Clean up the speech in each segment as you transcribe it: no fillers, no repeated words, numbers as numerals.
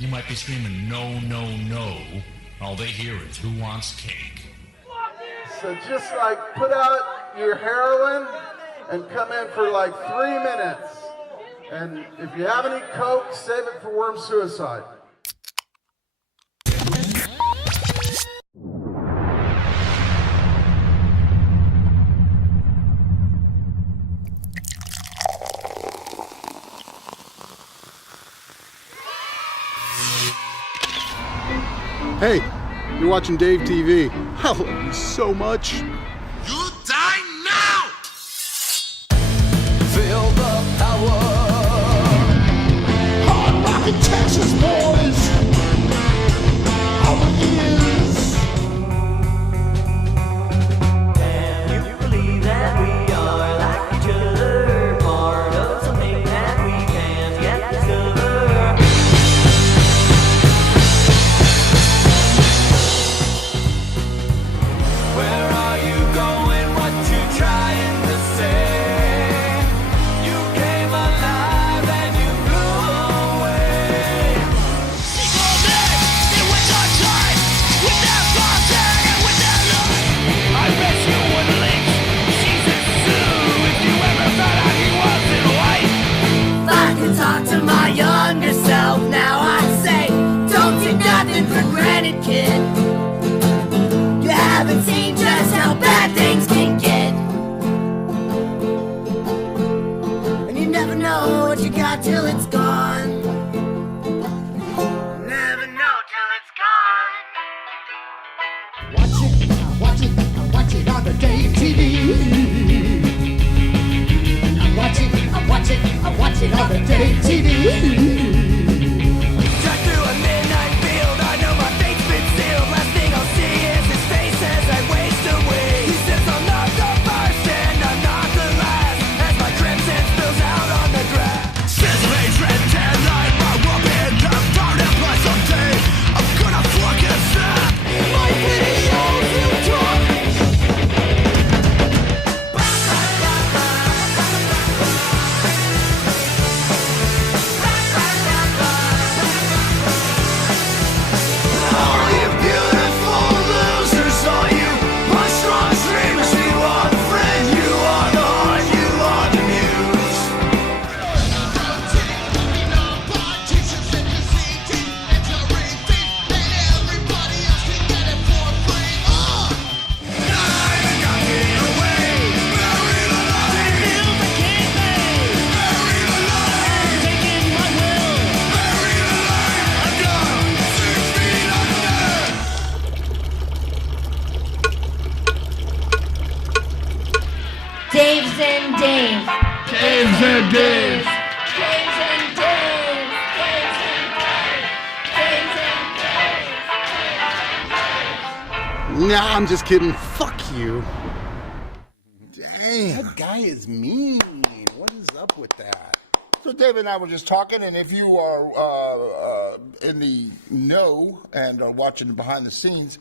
You might be screaming, no, no, no. All they hear is, who wants cake? So just like put out your heroin and come in for like 3 minutes. And if you have any coke, save it for worm suicide. Hey, you're watching Dave TV. I love you so much. You die now! Feel the power. Hard rockin' Texas boys. How it is. Can you believe that we are like each other? Part of something that we can't yet discover. Where are you going? What you trying to say? You came alive and you blew away. Equal day in which our time with that bastard and with that love. I bet you would link Jesus Sue if you ever found out he wasn't white. If I could talk to my younger self now, I'd say, don't take nothing for granted, kid. You haven't seen just how bad things can get. And you never know what you got till it's gone. Never know till it's gone. Watch it on the Dave TV. I watch it on the Dave TV. Drive through a midnight field, I know my fate's been sealed. Last thing I'll see is his face as I waste away. He says I'm not the first and I'm not the last, as my crimson spills out on the grass. Since hatred and light, my weapon have found a place someday. I'm gonna fucking snap my videos you took. All you beautiful losers, all you strong dreamers, you are the friend, you are the heart, you are the muse. Dave's and Dave. Dave's and Dave. Dave's and Dave. Dave's and Dave. Dave's and Dave. Nah, I'm just kidding. Fuck you. Damn. That guy is mean. What is up with that? So Dave and I were just talking, and if you are in the know and are watching behind the scenes,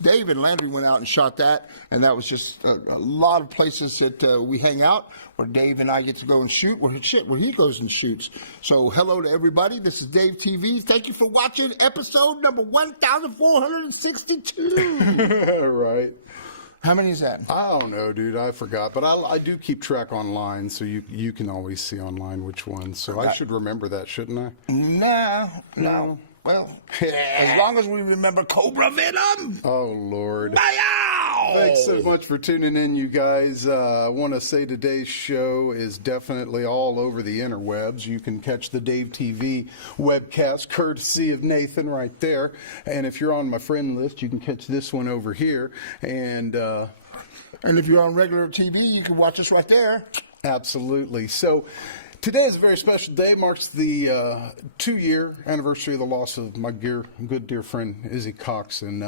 Dave and Landry went out and shot that, and that was just a lot of places that we hang out, where Dave and I get to go and shoot, where he goes and shoots. So hello to everybody. This is Dave TV. Thank you for watching episode number 1462. Right. How many is that? I don't know, dude. I forgot. But I do keep track online, so you can always see online which one. So I should remember that, shouldn't I? No. Well, as long as we remember Cobra Venom. Oh, Lord. Meow! Thanks so much for tuning in, you guys. I want to say today's show is definitely all over the interwebs. You can catch the Dave TV webcast, courtesy of Nathan right there. And if you're on my friend list, you can catch this one over here. And if you're on regular TV, you can watch us right there. Absolutely. So today is a very special day. Marks the 2-year anniversary of the loss of my good dear friend Izzy Cox, and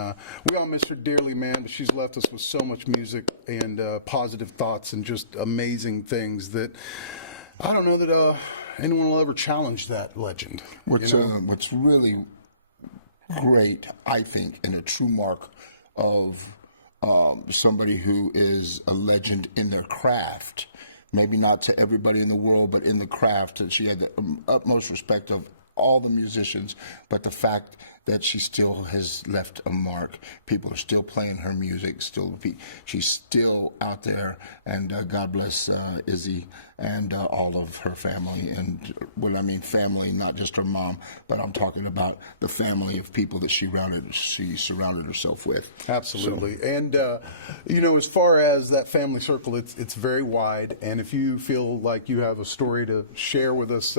we all miss her dearly, man. But she's left us with so much music and positive thoughts and just amazing things that I don't know that anyone will ever challenge that legend. What's really great, I think, and a true mark of somebody who is a legend in their craft. Maybe not to everybody in the world, but in the craft, that she had the utmost respect of all the musicians, but the fact that she still has left a mark. People are still playing her music. She's still out there, and God bless Izzy and all of her family. And when I mean family, not just her mom, but I'm talking about the family of people that she surrounded herself with. Absolutely. So, and as far as that family circle, it's very wide. And if you feel like you have a story to share with us,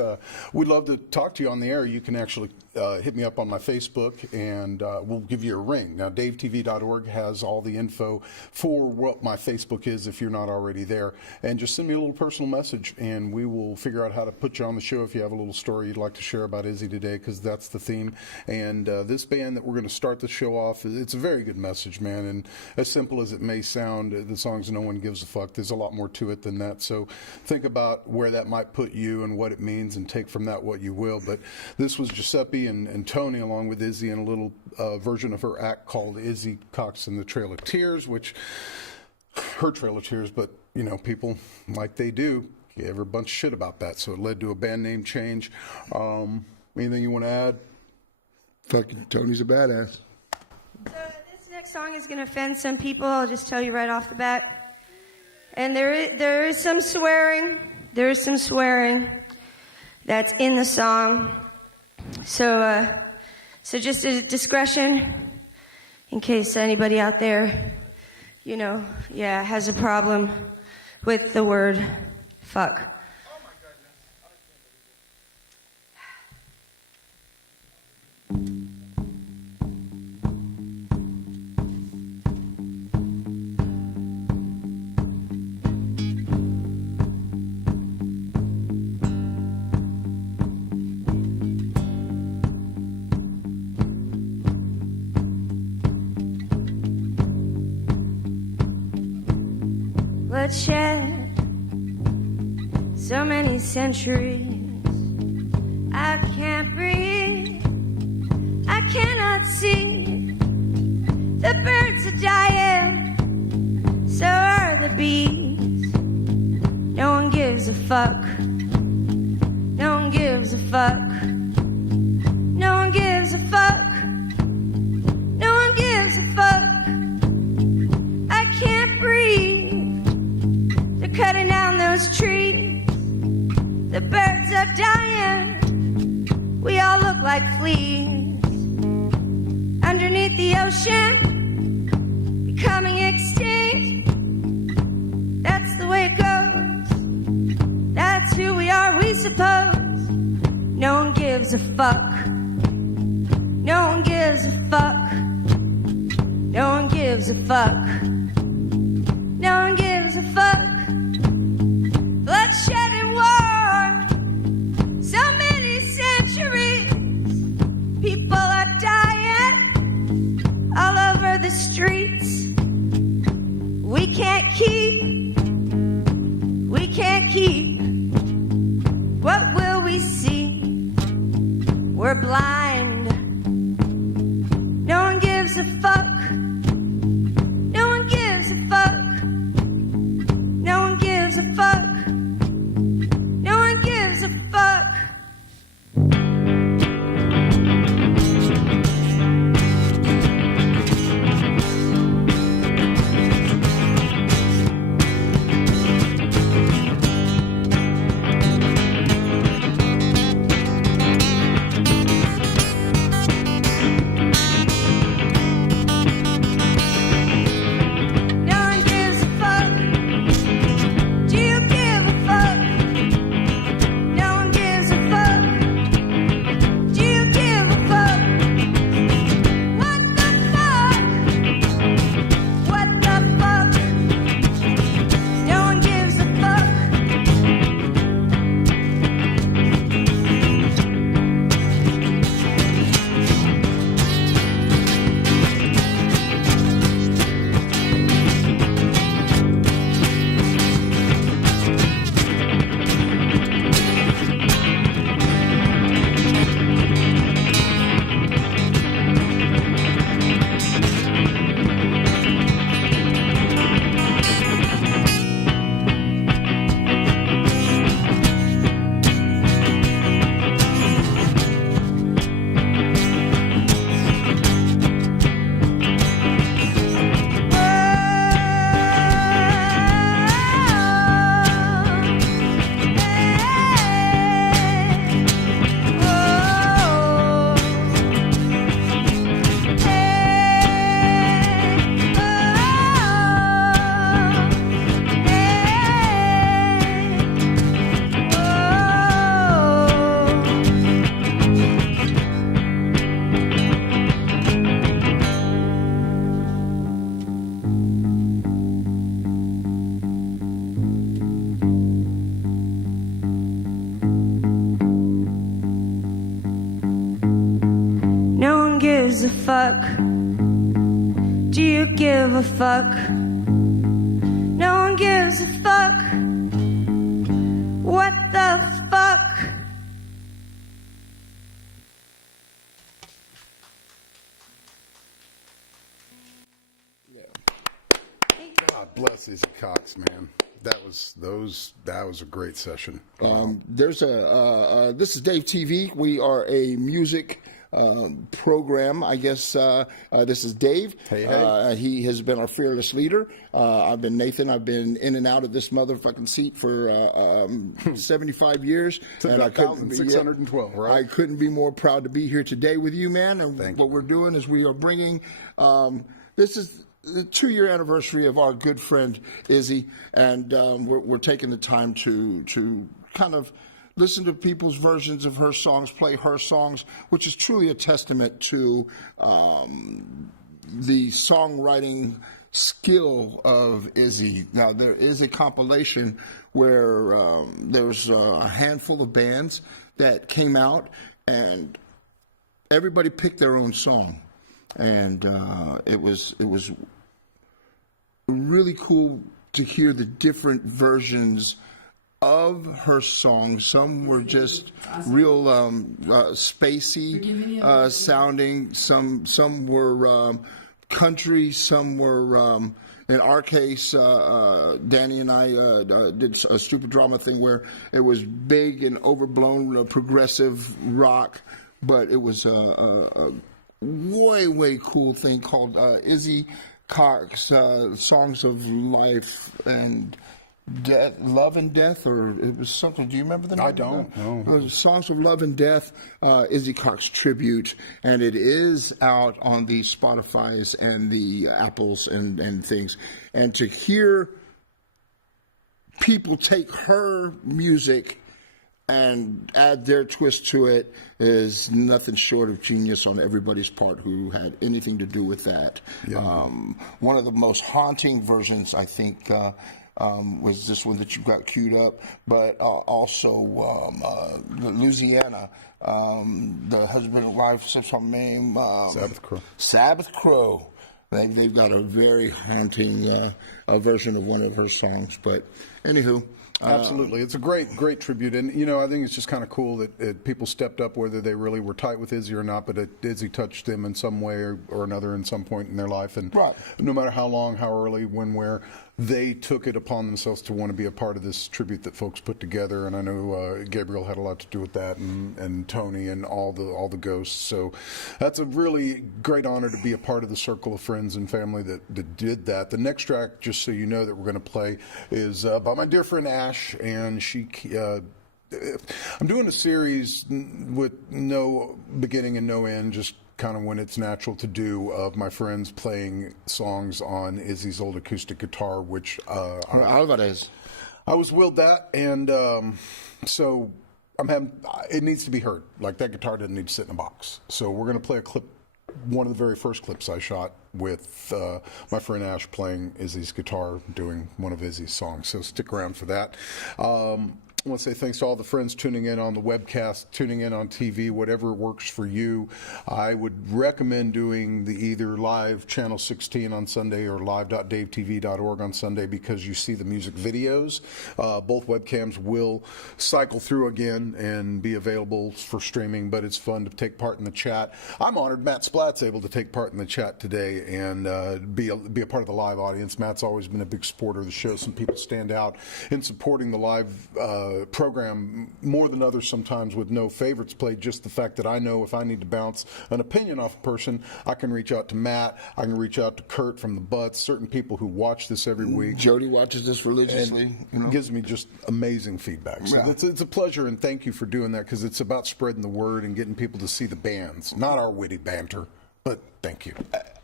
we'd love to talk to you on the air. You can actually hit me up on my Facebook, and we'll give you a ring. Now, DaveTV.org has all the info for what my Facebook is if you're not already there. And just send me a little personal message, and we will figure out how to put you on the show if you have a little story you'd like to share about Izzy today, because that's the theme. And this band that we're going to start the show off, it's a very good message, man. And as simple as it may sound, the song's No One Gives a Fuck. There's a lot more to it than that. So think about where that might put you and what it means, and take from that what you will. But this was Giuseppe and Tony, along with Izzy, in a little version of her act called Izzy Cox and the Trail of Tears, which her Trail of Tears, but people, like they do, gave her a bunch of shit about that, so it led to a band name change. Anything you want to add? Fucking Tony's a badass. So this next song is going to offend some people. I'll just tell you right off the bat. And there is some swearing. There is some swearing that's in the song. So just a discretion, in case anybody out there, has a problem with the word fuck. Bloodshed, so many centuries. I can't breathe, I cannot see. The birds are dying, so are the bees. No one gives a fuck. No one gives a fuck. No one gives a fuck. No one gives a fuck. I can't breathe. Cutting down those trees, the birds are dying, we all look like fleas. Underneath the ocean, becoming extinct, that's the way it goes, that's who we are, we suppose. No one gives a fuck, no one gives a fuck, no one gives a fuck, no one gives a fuck. Bloodshed and war, so many centuries. People are dying all over the streets. We can't keep what will we see? We're blind. No one gives a fuck. No one gives a fuck. No one gives a fuck. No one gives a fuck. gives a fuck? Do you give a fuck? No one gives a fuck. What the fuck? God bless Izzy Cox, man. That was a great session. This is Dave TV. We are a music program. I guess this is Dave. Hey. He has been our fearless leader. I've been Nathan. I've been in and out of this motherfucking seat for 75 years. Since 612, right? I couldn't be more proud to be here today with you, man. And Thank what you. we're doing is we are bringing. This is the 2-year anniversary of our good friend Izzy, and we're taking the time to kind of listen to people's versions of her songs, play her songs, which is truly a testament to the songwriting skill of Izzy. Now, there is a compilation where there's a handful of bands that came out, and everybody picked their own song. And it was really cool to hear the different versions of her songs. Some were just real spacey sounding. Some were country. Some were, in our case, Danny and I did a stupid drama thing where it was big and overblown progressive rock, but it was a way cool thing called Izzy Cox Songs of Life and Death, Love and Death, or it was something. Do you remember the name? I don't. No. It was Songs of Love and Death, Izzy Cox tribute, and it is out on the Spotify's and the Apples and things. And to hear people take her music and add their twist to it is nothing short of genius on everybody's part who had anything to do with that. Yeah. One of the most haunting versions, I think, was this one that you got queued up, but also Louisiana, the husband and wife, some name, Sabbath Crow. They've got a very haunting version of one of her songs, but anywho. Absolutely. It's a great tribute. And, you know, I think it's just kind of cool that people stepped up, whether they really were tight with Izzy or not, but Izzy touched them in some way or another in some point in their life. And no matter how long, how early, when, where, they took it upon themselves to want to be a part of this tribute that folks put together. And I know Gabriel had a lot to do with that, and Tony and all the ghosts. So that's a really great honor to be a part of the circle of friends and family that did that. The next track, just so you know, that we're going to play is by my dear friend Ash, and she I'm doing a series with no beginning and no end, just kind of when it's natural to do, of my friends playing songs on Izzy's old acoustic guitar, which I was willed that, and so it needs to be heard. Like, that guitar doesn't need to sit in a box. So we're going to play a clip, one of the very first clips I shot with my friend Ash playing Izzy's guitar, doing one of Izzy's songs. So stick around for that. I want to say thanks to all the friends tuning in on the webcast, tuning in on TV, whatever works for you. I would recommend doing the either live channel 16 on Sunday or live.davetv.org on Sunday, because you see the music videos. Both webcams will cycle through again and be available for streaming, but it's fun to take part in the chat. I'm honored Matt Splatt's able to take part in the chat today and be a part of the live audience. Matt's always been a big supporter of the show. Some people stand out in supporting the live program more than others sometimes, with no favorites played. Just the fact that I know if I need to bounce an opinion off a person, I can reach out to Matt, I can reach out to Kurt from the Butts, certain people who watch this every week. Jody watches this religiously. And gives me just amazing feedback. So it's a pleasure, and thank you for doing that, because it's about spreading the word and getting people to see the bands, not our witty banter, but thank you.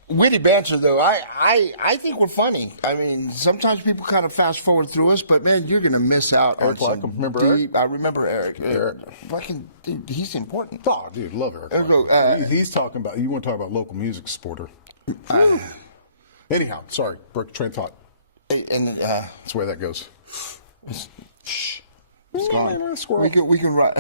Witty banter, though, I think we're funny. I mean, sometimes people kind of fast forward through us, but man, you're going to miss out Eric on some remember Eric? I remember Eric. Fucking dude, he's important. Oh, dude, love Eric. He's talking about, you want to talk about local music supporter. Anyhow, sorry, broke train of thought. And that's the way that goes. Shh. It's gone. Squirrel. We can write.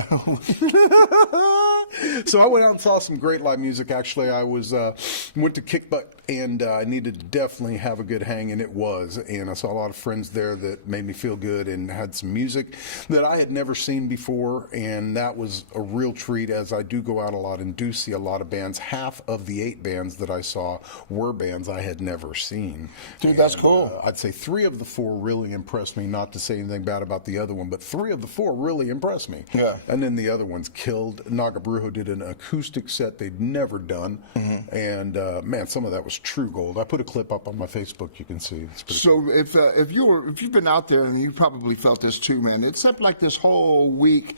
So I went out and saw some great live music. Actually, I went to Kick Butt, and I needed to definitely have a good hang, and it was. And I saw a lot of friends there that made me feel good and had some music that I had never seen before, and that was a real treat, as I do go out a lot and do see a lot of bands. Half of the 8 bands that I saw were bands I had never seen. Dude, that's cool. I'd say 3 of the 4 really impressed me, not to say anything bad about the other one, but 3 of the 4 really impressed me. Yeah. And then the other ones killed. Naga Brujo did an acoustic set they'd never done, and man, some of that was true gold. I put a clip up on my Facebook. You can see. It's pretty So if you've been out there, and you probably felt this too, man. It seemed like this whole week.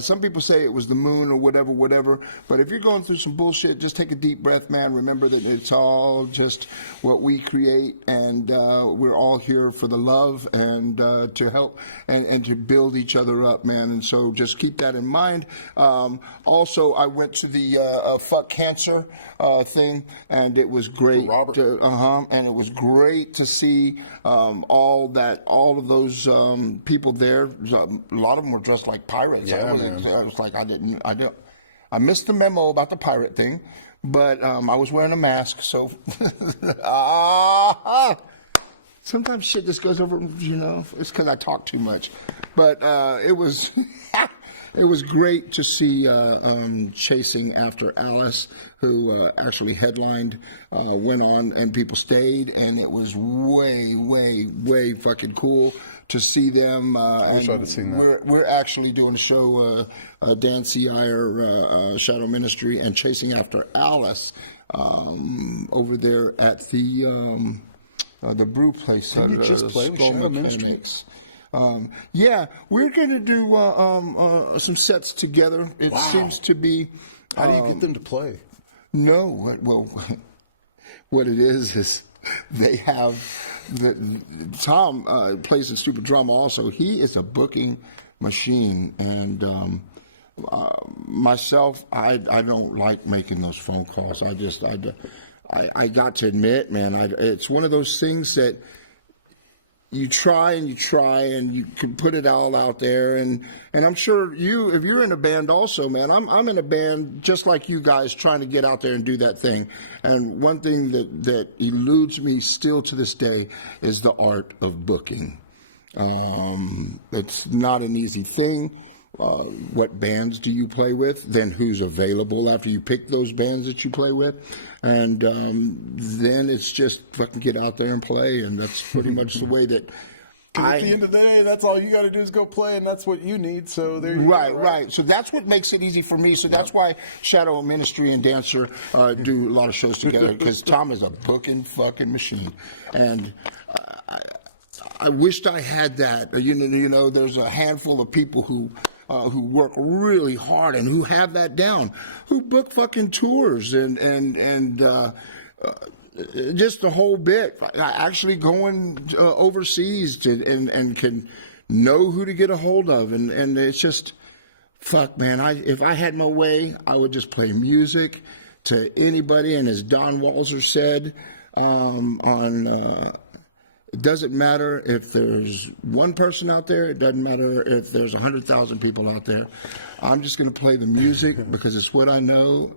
Some people say it was the moon or whatever. But if you're going through some bullshit, just take a deep breath, man. Remember that it's all just what we create, and we're all here for the love and to help and to build each other up, man. And so just keep that in mind. Also, I went to the Fuck Cancer thing, and it was great. Robert. And it was great to see all of those people there. A lot of them were dressed like pirates. Yeah, I was like, I missed the memo about the pirate thing, but I was wearing a mask, so sometimes shit just goes over, it's because I talk too much. But it was it was great to see Chasing After Alice, who actually headlined, went on, and people stayed, and it was way fucking cool to see them. I wish I'd have seen that. We're actually doing a show, Dan Iyer, Shadow Ministry, and Chasing After Alice over there at the brew place. Didn't you just play with Shadow Ministry? Yeah, we're going to do some sets together. It seems to be. How do you get them to play? No, well, what it is they have Tom plays in Stupid Drama also. He is a booking machine, and myself, I don't like making those phone calls. I got to admit, man, it's one of those things that you try and you can put it all out there, and I'm sure if you're in a band also, man, I'm in a band just like you guys, trying to get out there and do that thing. And one thing that eludes me still to this day is the art of booking. It's not an easy thing. What bands do you play with? Then who's available after you pick those bands that you play with? And then it's just fucking get out there and play, and that's pretty much the way that at the end of the day, that's all you got to do is go play, and that's what you need. So there you go. Right. So that's what makes it easy for me. So that's why Shadow Ministry and Dancer do a lot of shows together, because Tom is a booking fucking machine. And I wished I had that. You know, there's a handful of people who work really hard and who have that down, who book fucking tours and just the whole bit. Actually going overseas and can know who to get a hold of, and it's just, fuck, man. If I had my way, I would just play music to anybody. And as Don Walser said it doesn't matter if there's one person out there. It doesn't matter if there's 100,000 people out there. I'm just going to play the music because it's what I know.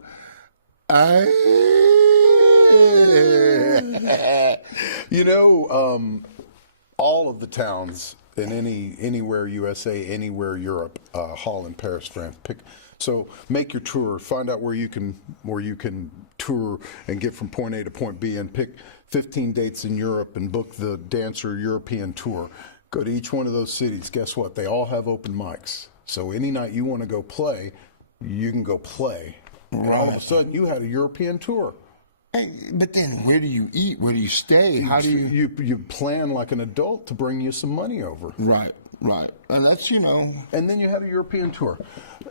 All of the towns in anywhere USA, anywhere Europe, Holland, Paris, France. So make your tour. Find out where you can tour and get from point A to point B, and pick 15 dates in Europe and book the Dancer European tour. Go to each one of those cities. Guess what? They all have open mics. So any night you want to go play, you can go play. And all of a sudden you had a European tour. But then where do you eat? Where do you stay? How do you plan like an adult to bring you some money over? Right. And that's, And then you had a European tour.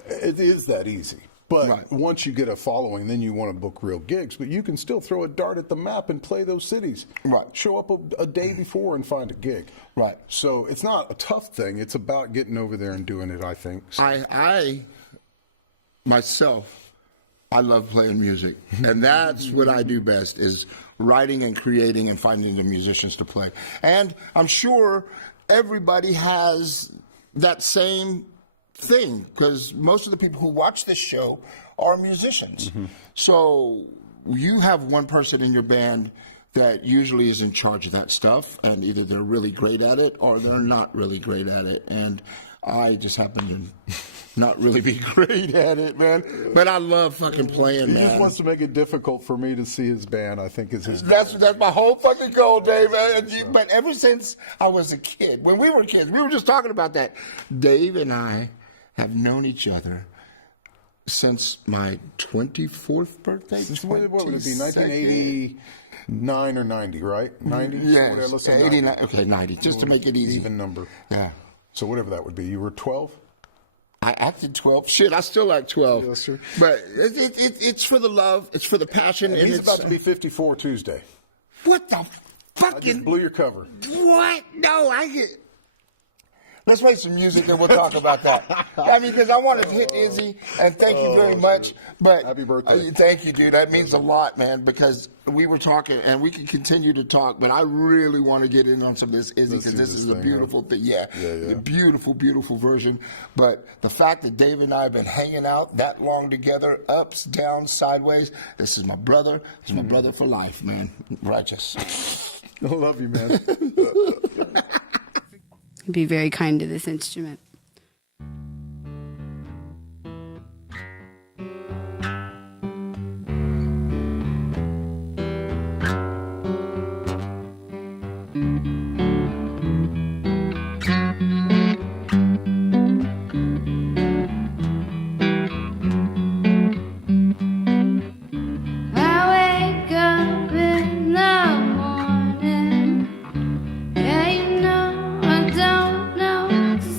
It is that easy. But once you get a following, then you want to book real gigs. But you can still throw a dart at the map and play those cities. Right. Show up a day before and find a gig. Right. So it's not a tough thing. It's about getting over there and doing it, I think. So. I myself, I love playing music. And that's what I do best, is writing and creating and finding the musicians to play. And I'm sure everybody has that same thing because most of the people who watch this show are musicians. So you have one person in your band that usually is in charge of that stuff, and either they're really great at it or they're not really great at it. And I just happen to not really be great at it, man. But I love fucking playing, He man. just wants to make it difficult for me to see his band, I think is his That's my whole fucking goal, Dave. But ever since I was a kid, when we were kids, we were just talking about that. Dave and I have known each other since my 24th birthday. What would it be, 1989 or 90, right? 90? Yes, Let's say 89. Okay, 90, just to make it easy. Even number. Yeah. So whatever that would be. You were 12? I acted 12. Shit, I still like 12. Yes, sir. But it's for the love. It's for the passion. And and he's it's, about to be 54 Tuesday. What the I just fucking... blew your cover. What? No, I get... Let's play some music and we'll talk about that. I mean, because I want to hit Izzy, and thank you very much. But Happy birthday. Thank you, dude. That means a lot, man, because we were talking, and we can continue to talk, but I really want to get in on some of this Izzy, because this is a beautiful thing. Yeah, a beautiful, beautiful version. But the fact that Dave and I have been hanging out that long together, ups, downs, sideways, this is my brother. This is my brother for life, man. Righteous. I love you, man. Be very kind to this instrument.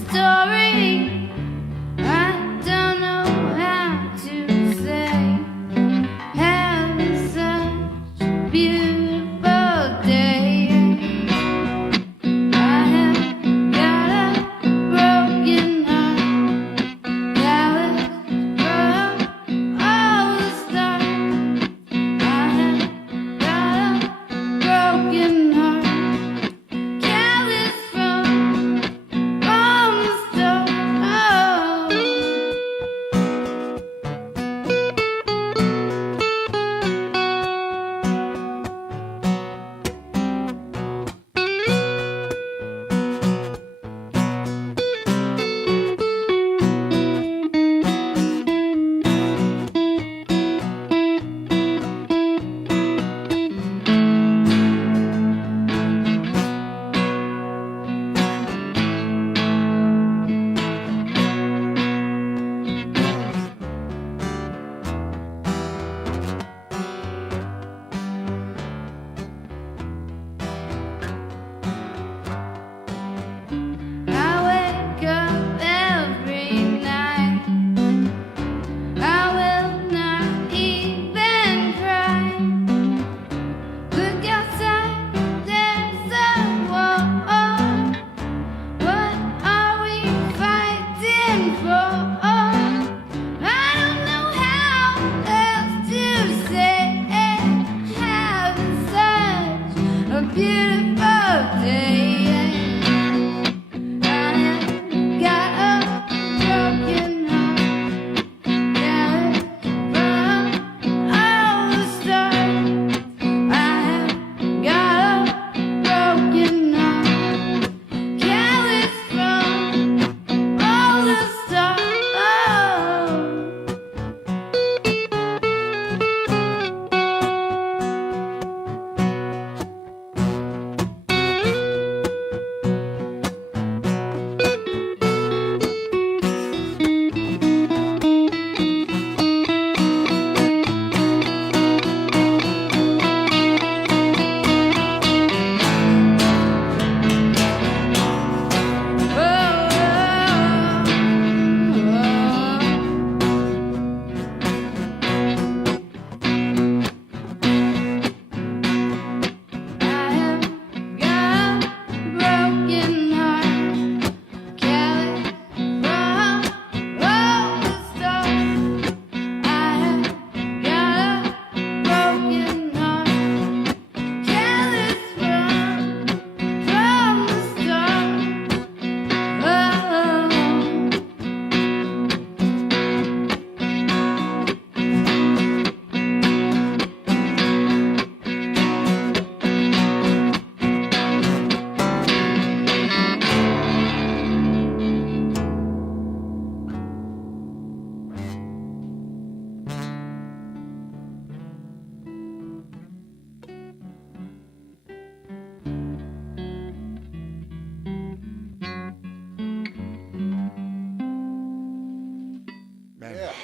Story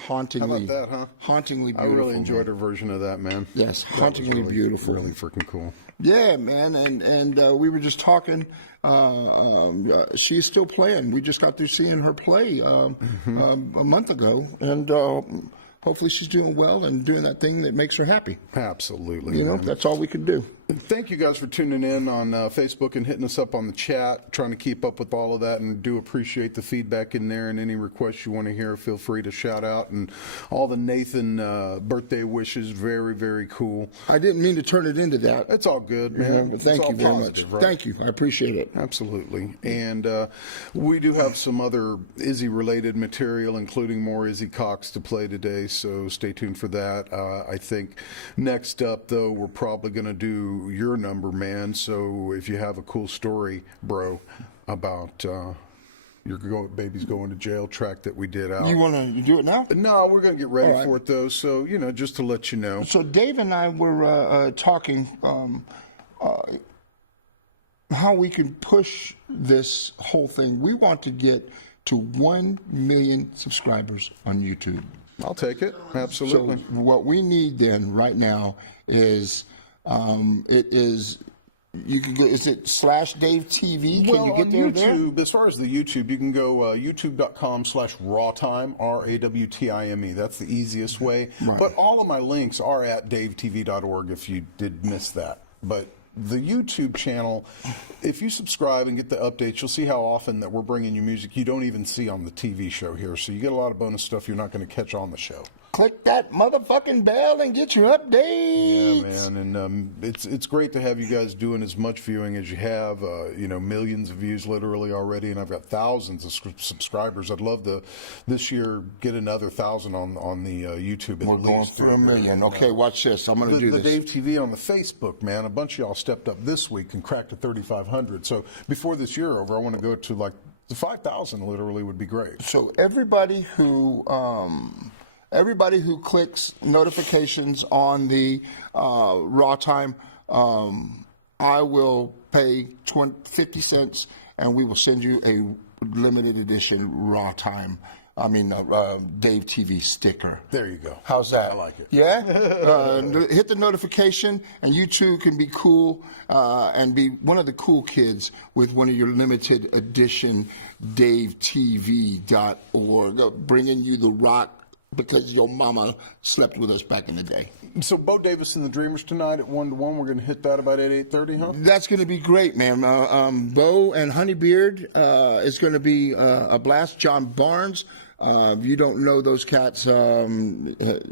hauntingly. How about that, huh? Hauntingly I beautiful. really enjoyed her version of that, man. Yes, That was hauntingly really, beautiful. Really freaking cool. Yeah, man, and we were just talking. She's still playing. We just got through seeing her play a month ago, and hopefully she's doing well and doing that thing that makes her happy. Absolutely. You know, man. that's all we could do. Thank you guys for tuning in on Facebook and hitting us up on the chat, trying to keep up with all of that, and do appreciate the feedback in there, and any requests you want to hear, feel free to shout out. And all the Nathan birthday wishes, very, very cool. I didn't mean to turn it into that. It's all good, man. But thank It's you all very positive, much. right? Thank you. I appreciate it. Absolutely. And we do have some other Izzy-related material, including more Izzy Cox to play today, so stay tuned for that. I think next up, though, we're probably going to do your number, man. So if you have a cool story, bro, about your baby's going to jail track that we did out. You want to do it now? No, we're going to get ready All right. for it, though. So, you know, just to let you know. So Dave and I were talking how we can push this whole thing. We want to get to 1 million subscribers on YouTube. I'll take it. Absolutely. So what we need then right now is you can go, is it /DaveTV? Can Well, you get on there? YouTube, as far as the YouTube, you can go youtube.com/rawtime, RAWTIME. That's the easiest way. Right. But all of my links are at davetv.org if you did miss that. But the YouTube channel, if you subscribe and get the updates, you'll see how often that we're bringing you music you don't even see on the TV show here. So you get a lot of bonus stuff you're not going to catch on the show. Click that motherfucking bell and get your updates. Yeah, man, and it's great to have you guys doing as much viewing as you have. You know, millions of views literally already, and I've got thousands of subscribers. I'd love to this year get another 1,000 on the YouTube. We're going for 1 million. Okay, watch this. I'm going to do the this. Dave TV on the Facebook, man. A bunch of y'all stepped up this week and cracked to 3,500. So before this year over, I want to go to like the 5,000. Literally would be great. So everybody who clicks notifications on the Raw Time, I will pay 50 cents, and we will send you a limited edition Raw Time. Dave TV sticker. There you go. How's that? I like it. Yeah? Hit the notification, and you too can be cool and be one of the cool kids with one of your limited edition DaveTV.org, bringing you the rock because your mama slept with us back in the day. So Bo Davis and the Dreamers tonight at 1 to 1. We're going to hit that about at 8:30, huh? That's going to be great, man. Bo and Honeybeard is going to be a blast. John Barnes, if you don't know those cats, better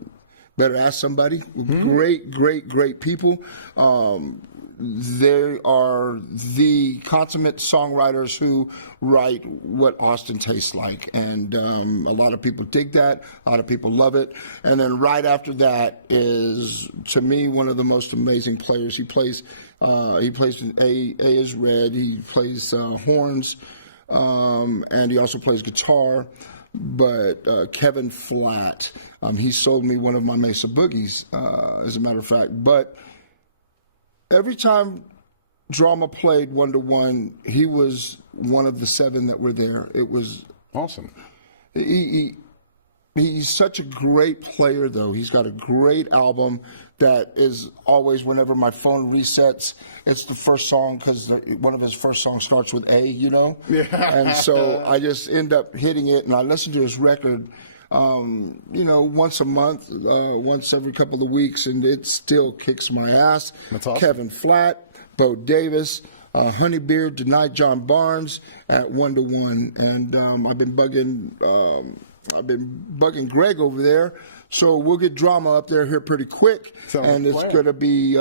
ask somebody. Great, great, great people. They are the consummate songwriters who write what Austin tastes like. And a lot of people dig that. A lot of people love it. And then right after that is, to me, one of the most amazing players. He plays in A is Red. He plays horns. And he also plays guitar. But Kevin Flatt, he sold me one of my Mesa Boogies, as a matter of fact. But every time Drama played 1 to 1, he was one of the 7 that were there. It was awesome. He's such a great player, though. He's got a great album that is always, whenever my phone resets, it's the first song because one of his first songs starts with A, you know? Yeah. And so I just end up hitting it, and I listen to his record once a month, once every couple of weeks, and it still kicks my ass. That's awesome. Kevin Flatt, Bo Davis, Honeybeard, tonight John Barnes at 1 to 1, and I've been bugging Greg over there, so we'll get Drama up there pretty quick, and it's going to be.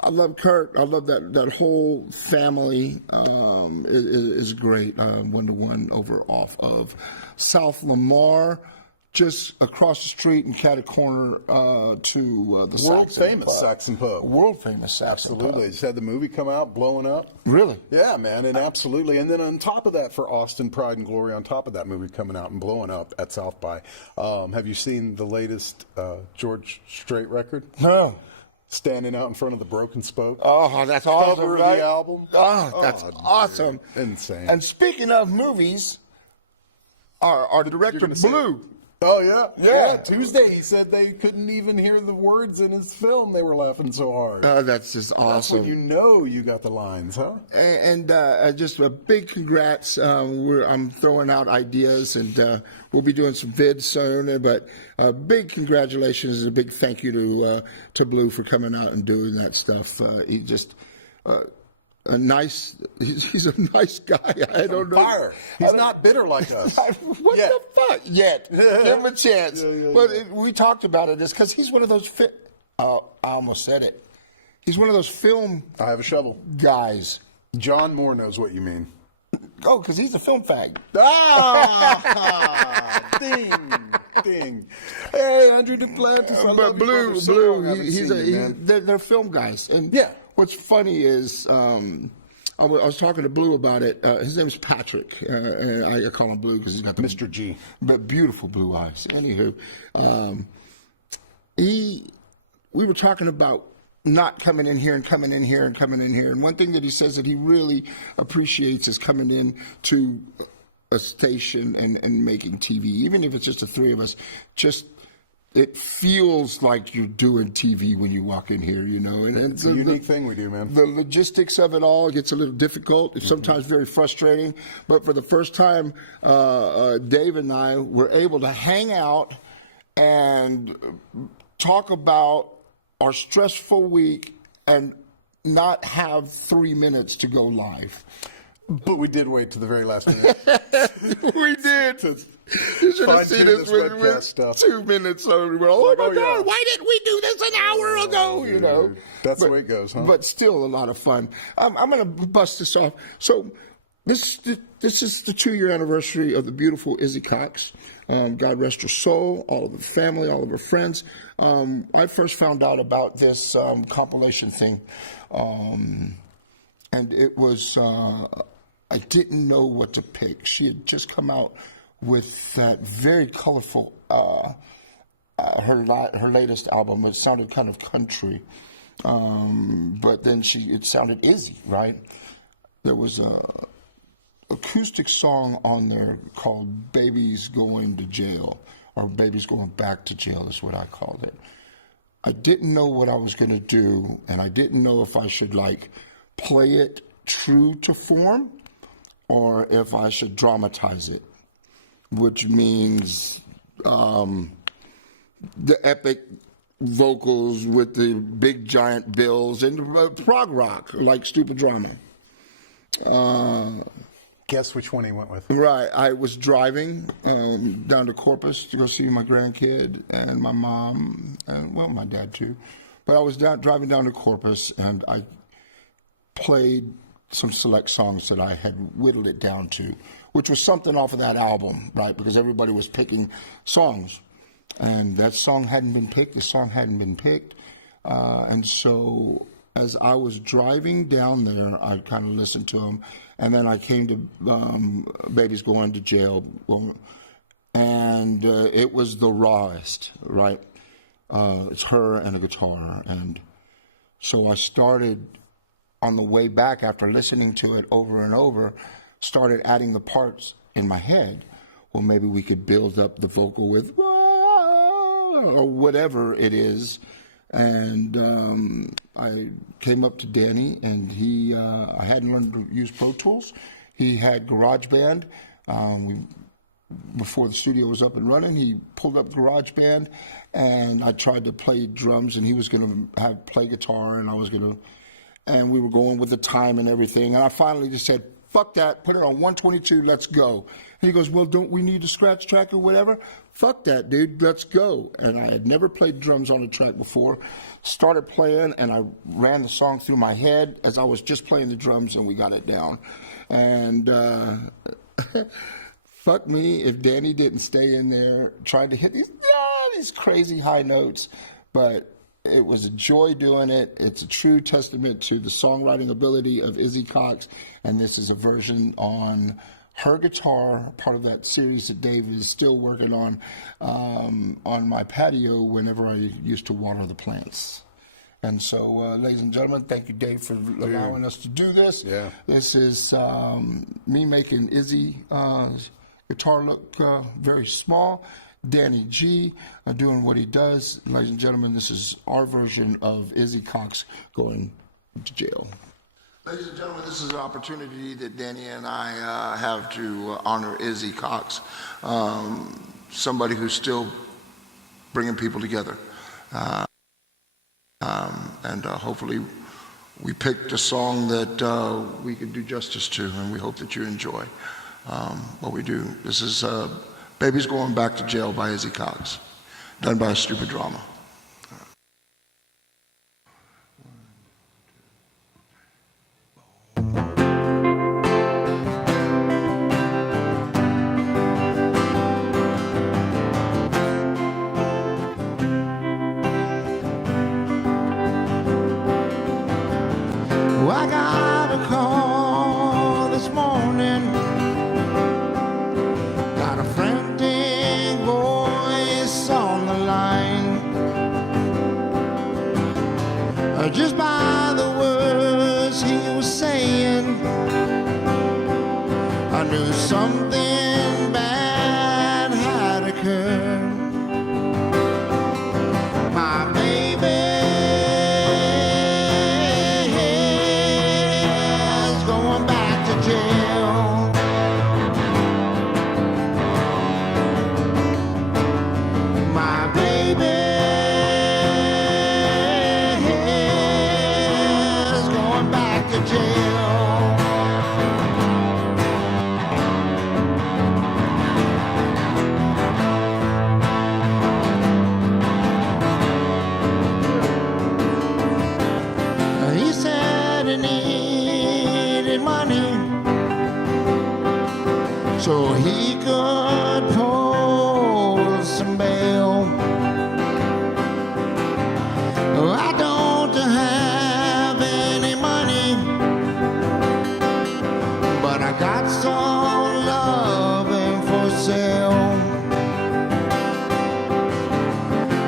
I love Kurt. I love that whole family is great. 1 to 1 over off of South Lamar, just across the street and cat a corner to the World famous Saxon Pub. World famous Saxon Absolutely. Pub. Just had the movie come out, blowing up. Really? Yeah, man, and absolutely. And then on top of that, for Austin Pride and Glory, on top of that movie coming out and blowing up at South by, have you seen the latest George Strait record? No. Standing out in front of the Broken Spoke. Oh, that's awesome, Cover of right? the album. Oh, that's awesome. Dude. Insane. And speaking of movies, our director Blue. Oh, yeah? Yeah. Tuesday, he said they couldn't even hear the words in his film. They were laughing so hard. That's just awesome. That's when you know you got the lines, huh? And just a big congrats. I'm throwing out ideas, and we'll be doing some vids soon. But big congratulations and a big thank you to Blue for coming out and doing that stuff. He just he's a nice guy. I don't know. Fire. He's not bitter like us. What the fuck? Yet. Give him a chance. But we talked about it. It's because he's one of those I almost said it. He's one of those film I have a shovel. guys. John Moore knows what you mean. Oh, because he's a film fag. Ding. Hey, Andrew Duplantis. But Blue, they're film guys. And yeah. What's funny is I was talking to Blue about it. His name is Patrick. And I call him Blue because he's got the Mr. G. But beautiful blue eyes. Anywho, we were talking about not coming in here and coming in here and coming in here. And one thing that he says that he really appreciates is coming in to a station and making TV, even if it's just the three of us. It feels like you're doing TV when you walk in here, you know. And it's a unique thing we do, man. The logistics of it all gets a little difficult. It's sometimes very frustrating. But for the first time, Dave and I were able to hang out and talk about our stressful week and not have 3 minutes to go live. But we did wait to the very last minute. We did. You should have seen us with 2 minutes. So we were, oh my God, why didn't we do this an hour ago? You know, that's the way it goes, huh? But still a lot of fun. I'm going to bust this off. So this is the 2-year anniversary of the beautiful Izzy Cox. God rest her soul, all of her family, all of her friends. I first found out about this compilation thing, and it was I didn't know what to pick. She had just come out with that very colorful her latest album. It sounded kind of country, but then it sounded Izzy, right? There was a acoustic song on there called "Baby's Going to Jail," or "Baby's Going Back to Jail" is what I called it. I didn't know what I was going to do, and I didn't know if I should play it true to form or if I should dramatize it, which means the epic vocals with the big giant bills and prog rock like Stupid Drama. Guess which one he went with. Right. I was driving down to Corpus to go see my grandkid and my mom and, well, my dad too. But I was driving down to Corpus, and I played some select songs that I had whittled it down to, which was something off of that album, right? Because everybody was picking songs. And that song hadn't been picked. The song hadn't been picked. And so as I was driving down there, I kind of listened to them. And then I came to Baby's Going to Jail. And it was the rawest, right? It's her and a guitar. And so I started, on the way back after listening to it over and over, started adding the parts in my head. Well, maybe we could build up the vocal with, or whatever it is. And I came up to Danny, and I hadn't learned to use Pro Tools. He had GarageBand. Before the studio was up and running, he pulled up GarageBand, and I tried to play drums, and he was going to play guitar, and I was going to, and we were going with the time and everything. And I finally just said, fuck that, put it on 122, let's go. And he goes, well, don't we need a scratch track or whatever? Fuck that, dude, let's go. And I had never played drums on a track before. Started playing, and I ran the song through my head as I was just playing the drums, and we got it down. And fuck me if Danny didn't stay in there trying to hit these crazy high notes. But it was a joy doing it. It's a true testament to the songwriting ability of Izzy Cox, and this is a version on her guitar, part of that series that Dave is still working on my patio whenever I used to water the plants. And so, ladies and gentlemen, thank you, Dave, for allowing us to do this. Yeah. This is me making Izzy guitar look very small. Danny G doing what he does. Ladies and gentlemen, this is our version of Izzy Cox going to jail. Ladies and gentlemen, this is an opportunity that Danny and I have to honor Izzy Cox, somebody who's still bringing people together. And hopefully we picked a song that we could do justice to, and we hope that you enjoy what we do. This is Baby's Going Back to Jail by Izzy Cox, done by Stupid Drama. I got a call this morning, got a frantic voice on the line. Just by the words he was saying, I knew something bad had occurred. My baby so he could pull some bail. I don't have any money, but I got some loving for sale.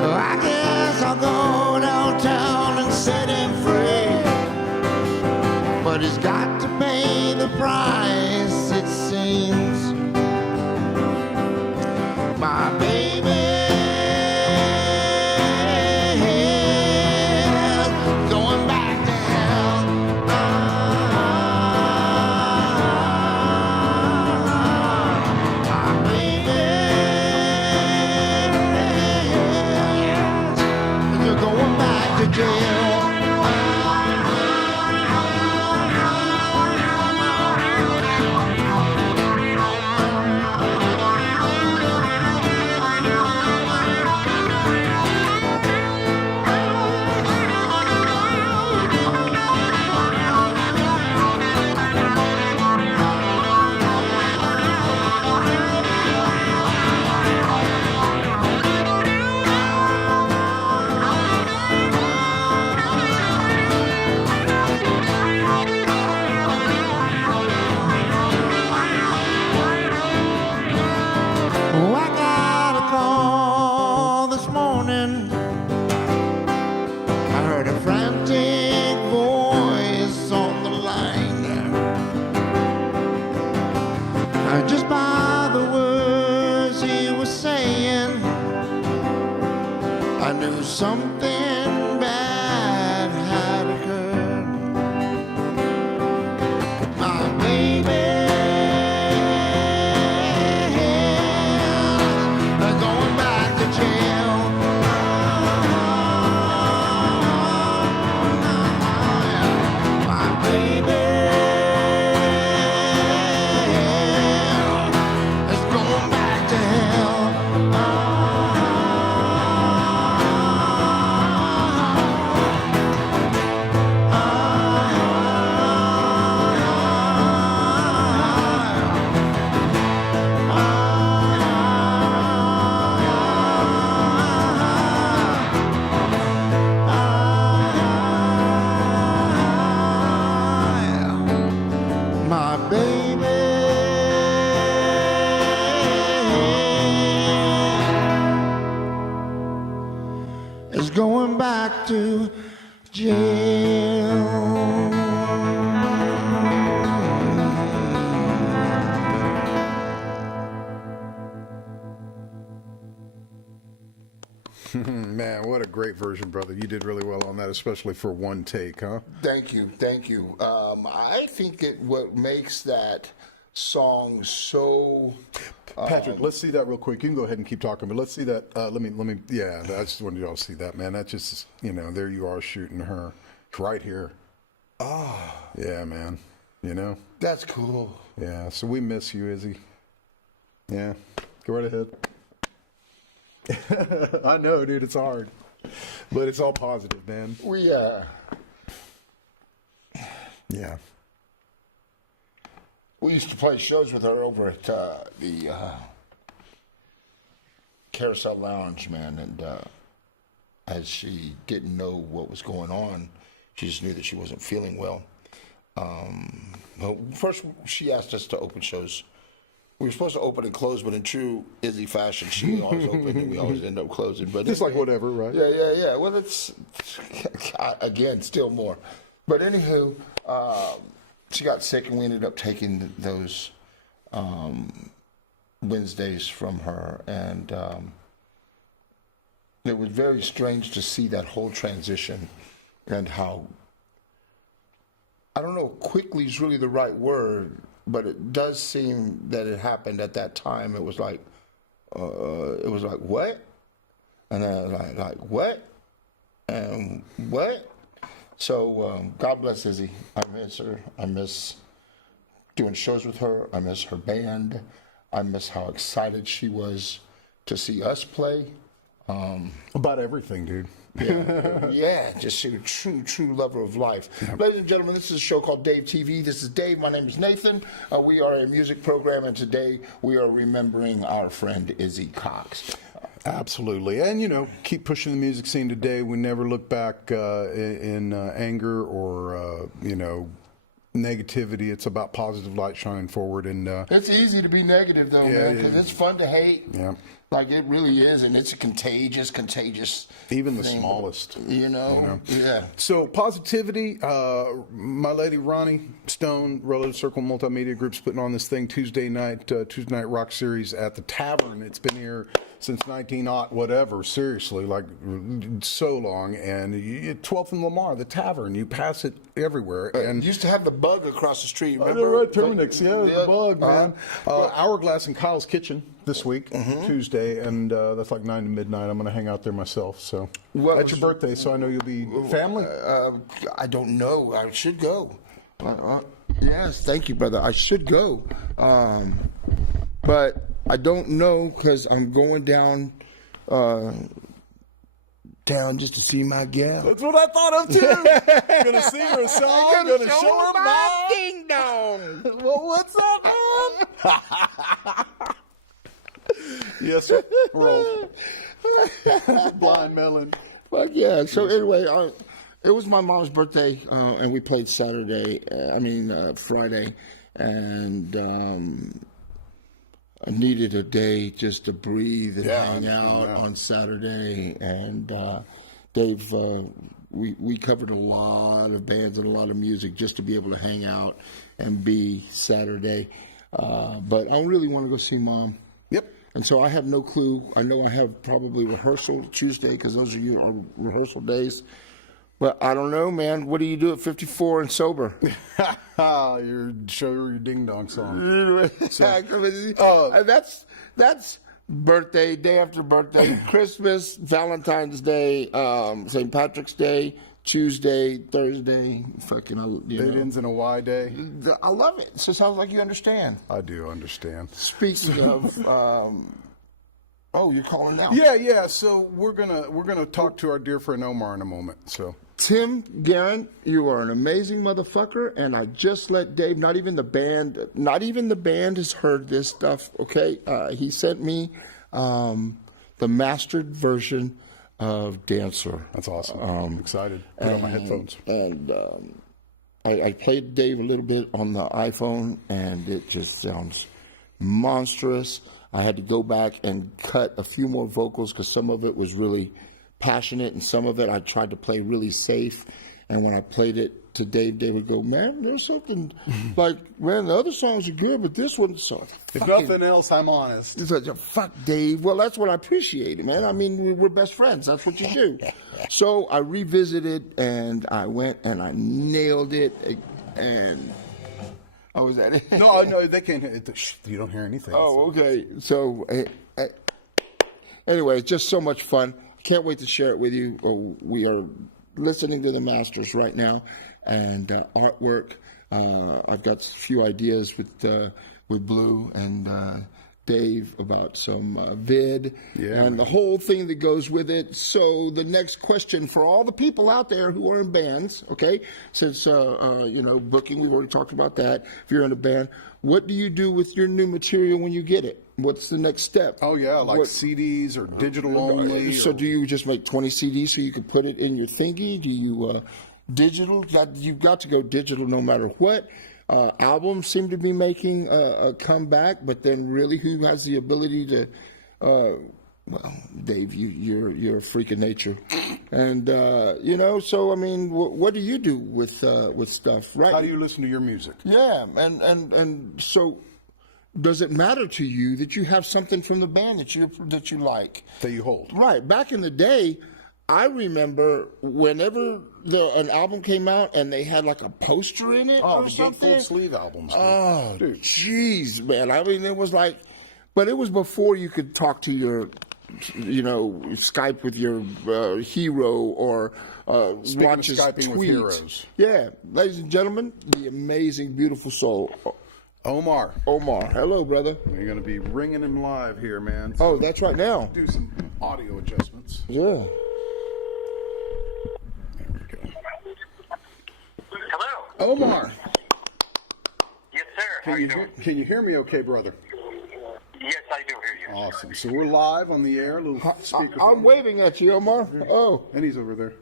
I guess I'll go downtown and set him free, but he's got to pay the price, it seems. My baby is going back to hell. My baby is going back to jail. Just by the words he was saying, I knew something bad had occurred. My baby is going back to jail. My baby is going back to jail. Man, what a great version, brother. You did really well on that, especially for one take, huh? Thank you. I think what makes that song so... Patrick, let's see that real quick. You can go ahead and keep talking, but let's see that. Let me. Yeah, I just wanted y'all to see that, man. That just, there you are shooting her right here. Oh. Yeah, man. That's cool. Yeah, so we miss you, Izzy. Yeah, go right ahead. I know, dude, it's hard, but it's all positive, man. Yeah. We used to play shows with her over at the Carousel Lounge, man, and as she didn't know what was going on, she just knew that she wasn't feeling well. Well, first, she asked us to open shows. We were supposed to open and close, but in true Izzy fashion, she always opened and we always end up closing. But just like whatever, right? Yeah. Well, it's, again, still more. But anywho, she got sick and we ended up taking those Wednesdays from her. And it was very strange to see that whole transition and how, I don't know, quickly is really the right word, but it does seem that it happened at that time. It was like, what? And then like what? And what? So God bless Izzy. I miss her. I miss doing shows with her. I miss her band. I miss how excited she was to see us play. About everything, dude. Yeah, just a true lover of life. Ladies and gentlemen, this is a show called DaveTV. This is Dave. My name is Nathan. We are a music program, and today we are remembering our friend Izzy Cox. Absolutely. And, keep pushing the music scene today. We never look back in anger or, negativity. It's about positive light shining forward. And it's easy to be negative, though, man, because it's fun to hate. Yeah. Like it really is, and it's a contagious even the thing, smallest. Yeah. So positivity, my lady Ronnie Stone, Relative Circle Multimedia Group's putting on this thing Tuesday night rock series at the Tavern. It's been here since 19-aught whatever, seriously, like so long. And 12th and Lamar, the Tavern, you pass it everywhere. And used to have the Bug across the street, remember? I know, right, Terminix, the Bug, man. Hourglass in Kyle's Kitchen this week, Tuesday, and that's like 9 to midnight. I'm going to hang out there myself. So that's your birthday, so I know you'll be family. I don't know. I should go. Yes, thank you, brother. I should go, but I don't know because I'm going down just to see my gal. That's what I thought of too. Gonna sing her a song. Gonna show her my ding dong. Well, what's up, man? Yes, sir. Roll. Blind melon. But yeah. So anyway, it was my mom's birthday, and we played Friday, and I needed a day just to breathe and hang out on Saturday. And Dave, we covered a lot of bands and a lot of music just to be able to hang out and be Saturday. But I really want to go see Mom. Yep. And so I have no clue. I know I have probably rehearsal Tuesday because those are your rehearsal days. But I don't know, man. What do you do at 54 and sober? You show your ding dong song. That's birthday, day after birthday, Christmas, Valentine's Day, St. Patrick's Day, Tuesday, Thursday, It ends in a Y day. I love it. So it sounds like you understand. I do understand. Speaking of, you're calling now. Yeah. So we're gonna talk to our dear friend Omar in a moment. So Tim Guerin, you are an amazing motherfucker, and I just let Dave. Not even the band has heard this stuff. Okay, he sent me the mastered version of Dancer. That's awesome. I'm excited. Put on my headphones. And I played Dave a little bit on the iPhone, and it just sounds monstrous. I had to go back and cut a few more vocals because some of it was really passionate, and some of it I tried to play really safe. And when I played it to Dave, Dave would go, man, there's something like, man, the other songs are good, but this one, so if nothing else, I'm honest. It's like, fuck Dave. Well, that's what I appreciate, man. I mean, we're best friends. That's what you do. So I revisited, and I went and I nailed it, and oh, was that it? No, they can't hear it. You don't hear anything. Oh, okay. So anyway, it's just so much fun. Can't wait to share it with you. We are listening to the masters right now, and artwork. I've got a few ideas with Blue and Dave about some vid and the whole thing that goes with it. So the next question for all the people out there who are in bands, okay, since booking, we've already talked about that. If you're in a band, what do you do with your new material when you get it? What's the next step? Oh yeah, like CDs or digital only. So do you just make 20 CDs so you can put it in your thingy? Do you digital? You've got to go digital no matter what. Albums seem to be making a comeback, but then really, who has the ability to? Well, Dave, you're a freak of nature, and So I mean, what do you do with stuff? Right? How do you listen to your music? Yeah, and so. Does it matter to you that you have something from the band that you like? That you hold. Right. Back in the day, I remember whenever an album came out and they had like a poster in it or something. Full sleeve albums. Dude. Oh, jeez, man. I mean, it was like, but it was before you could talk to your, Skype with your hero or Speaking watch his of Skyping tweets. with heroes. Yeah. Ladies and gentlemen, the amazing, beautiful soul. Omar. Hello, brother. You're going to be ringing him live here, man. So that's right now. Do some audio adjustments. Yeah. There we go. Hello. Omar. Yes, sir. How are you doing? Can you hear me okay, brother? Yes, I do hear you. Awesome. So we're live on the air. A little speaker. I'm waving at you, Omar. Oh. And he's over there.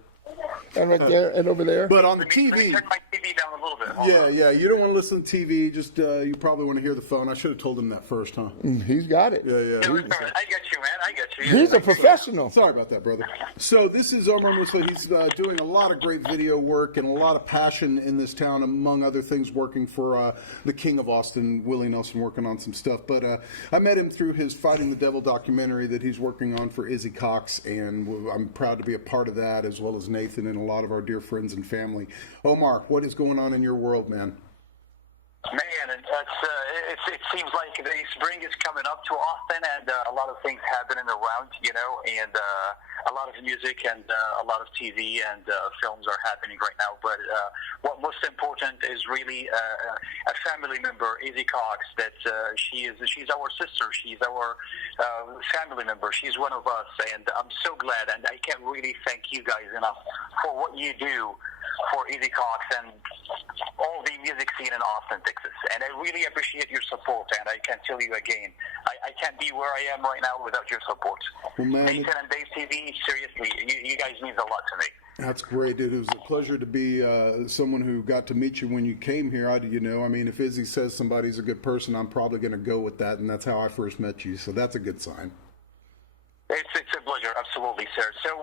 And right there, and over there. But on the Let me TV. turn my TV down a little bit. Hold on. Yeah. You don't want to listen to TV. Just you probably want to hear the phone. I should have told him that first, huh? He's got it. No, it's all right. I got you, man. I got you. He's a professional. Sorry about that, brother. So this is Omar Musa. He's doing a lot of great video work and a lot of passion in this town, among other things, working for the King of Austin, Willie Nelson, working on some stuff. But I met him through his Fighting the Devil documentary that he's working on for Izzy Cox, and I'm proud to be a part of that, as well as Nathan and a lot of our dear friends and family. Omar, what is going on in your world, man? Man, it seems like the spring is coming up to Austin, and a lot of things happening around, and a lot of music and a lot of TV and films are happening right now. But what most important is really a family member, Izzy Cox, that she's our sister. She's our family member. She's one of us, and I'm so glad, and I can't really thank you guys enough for what you do for Izzy Cox and all the music scene in Austin, Texas. And I really appreciate your support, and I can tell you again, I can't be where I am right now without your support. Well, man, Nathan and DaveTV, seriously, you guys mean a lot to me. That's great, dude. It was a pleasure to be someone who got to meet you when you came here. I mean, if Izzy says somebody's a good person, I'm probably going to go with that, and that's how I first met you, so that's a good sign. It's a pleasure, absolutely, sir. So,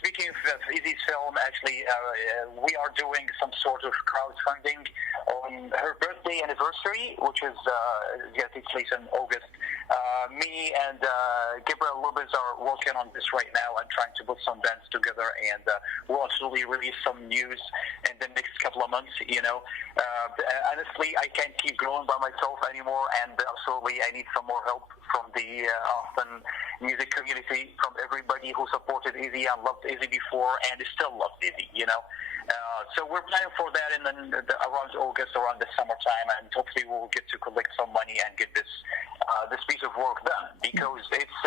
speaking of Izzy's film, actually, we are doing some sort of crowdfunding on her birthday anniversary, which is going to take place in August. Me and Gabriel Lubez are working on this right now and trying to put some bands together, and we'll absolutely release some news in the next couple of months, honestly, I can't keep growing by myself anymore, and absolutely I need some more help from the Austin music community, from everybody who supported Izzy and loved Izzy before and still loves Izzy, So we're planning for that around August, around the summertime, and hopefully we'll get to collect some money and get this piece of work done, because it's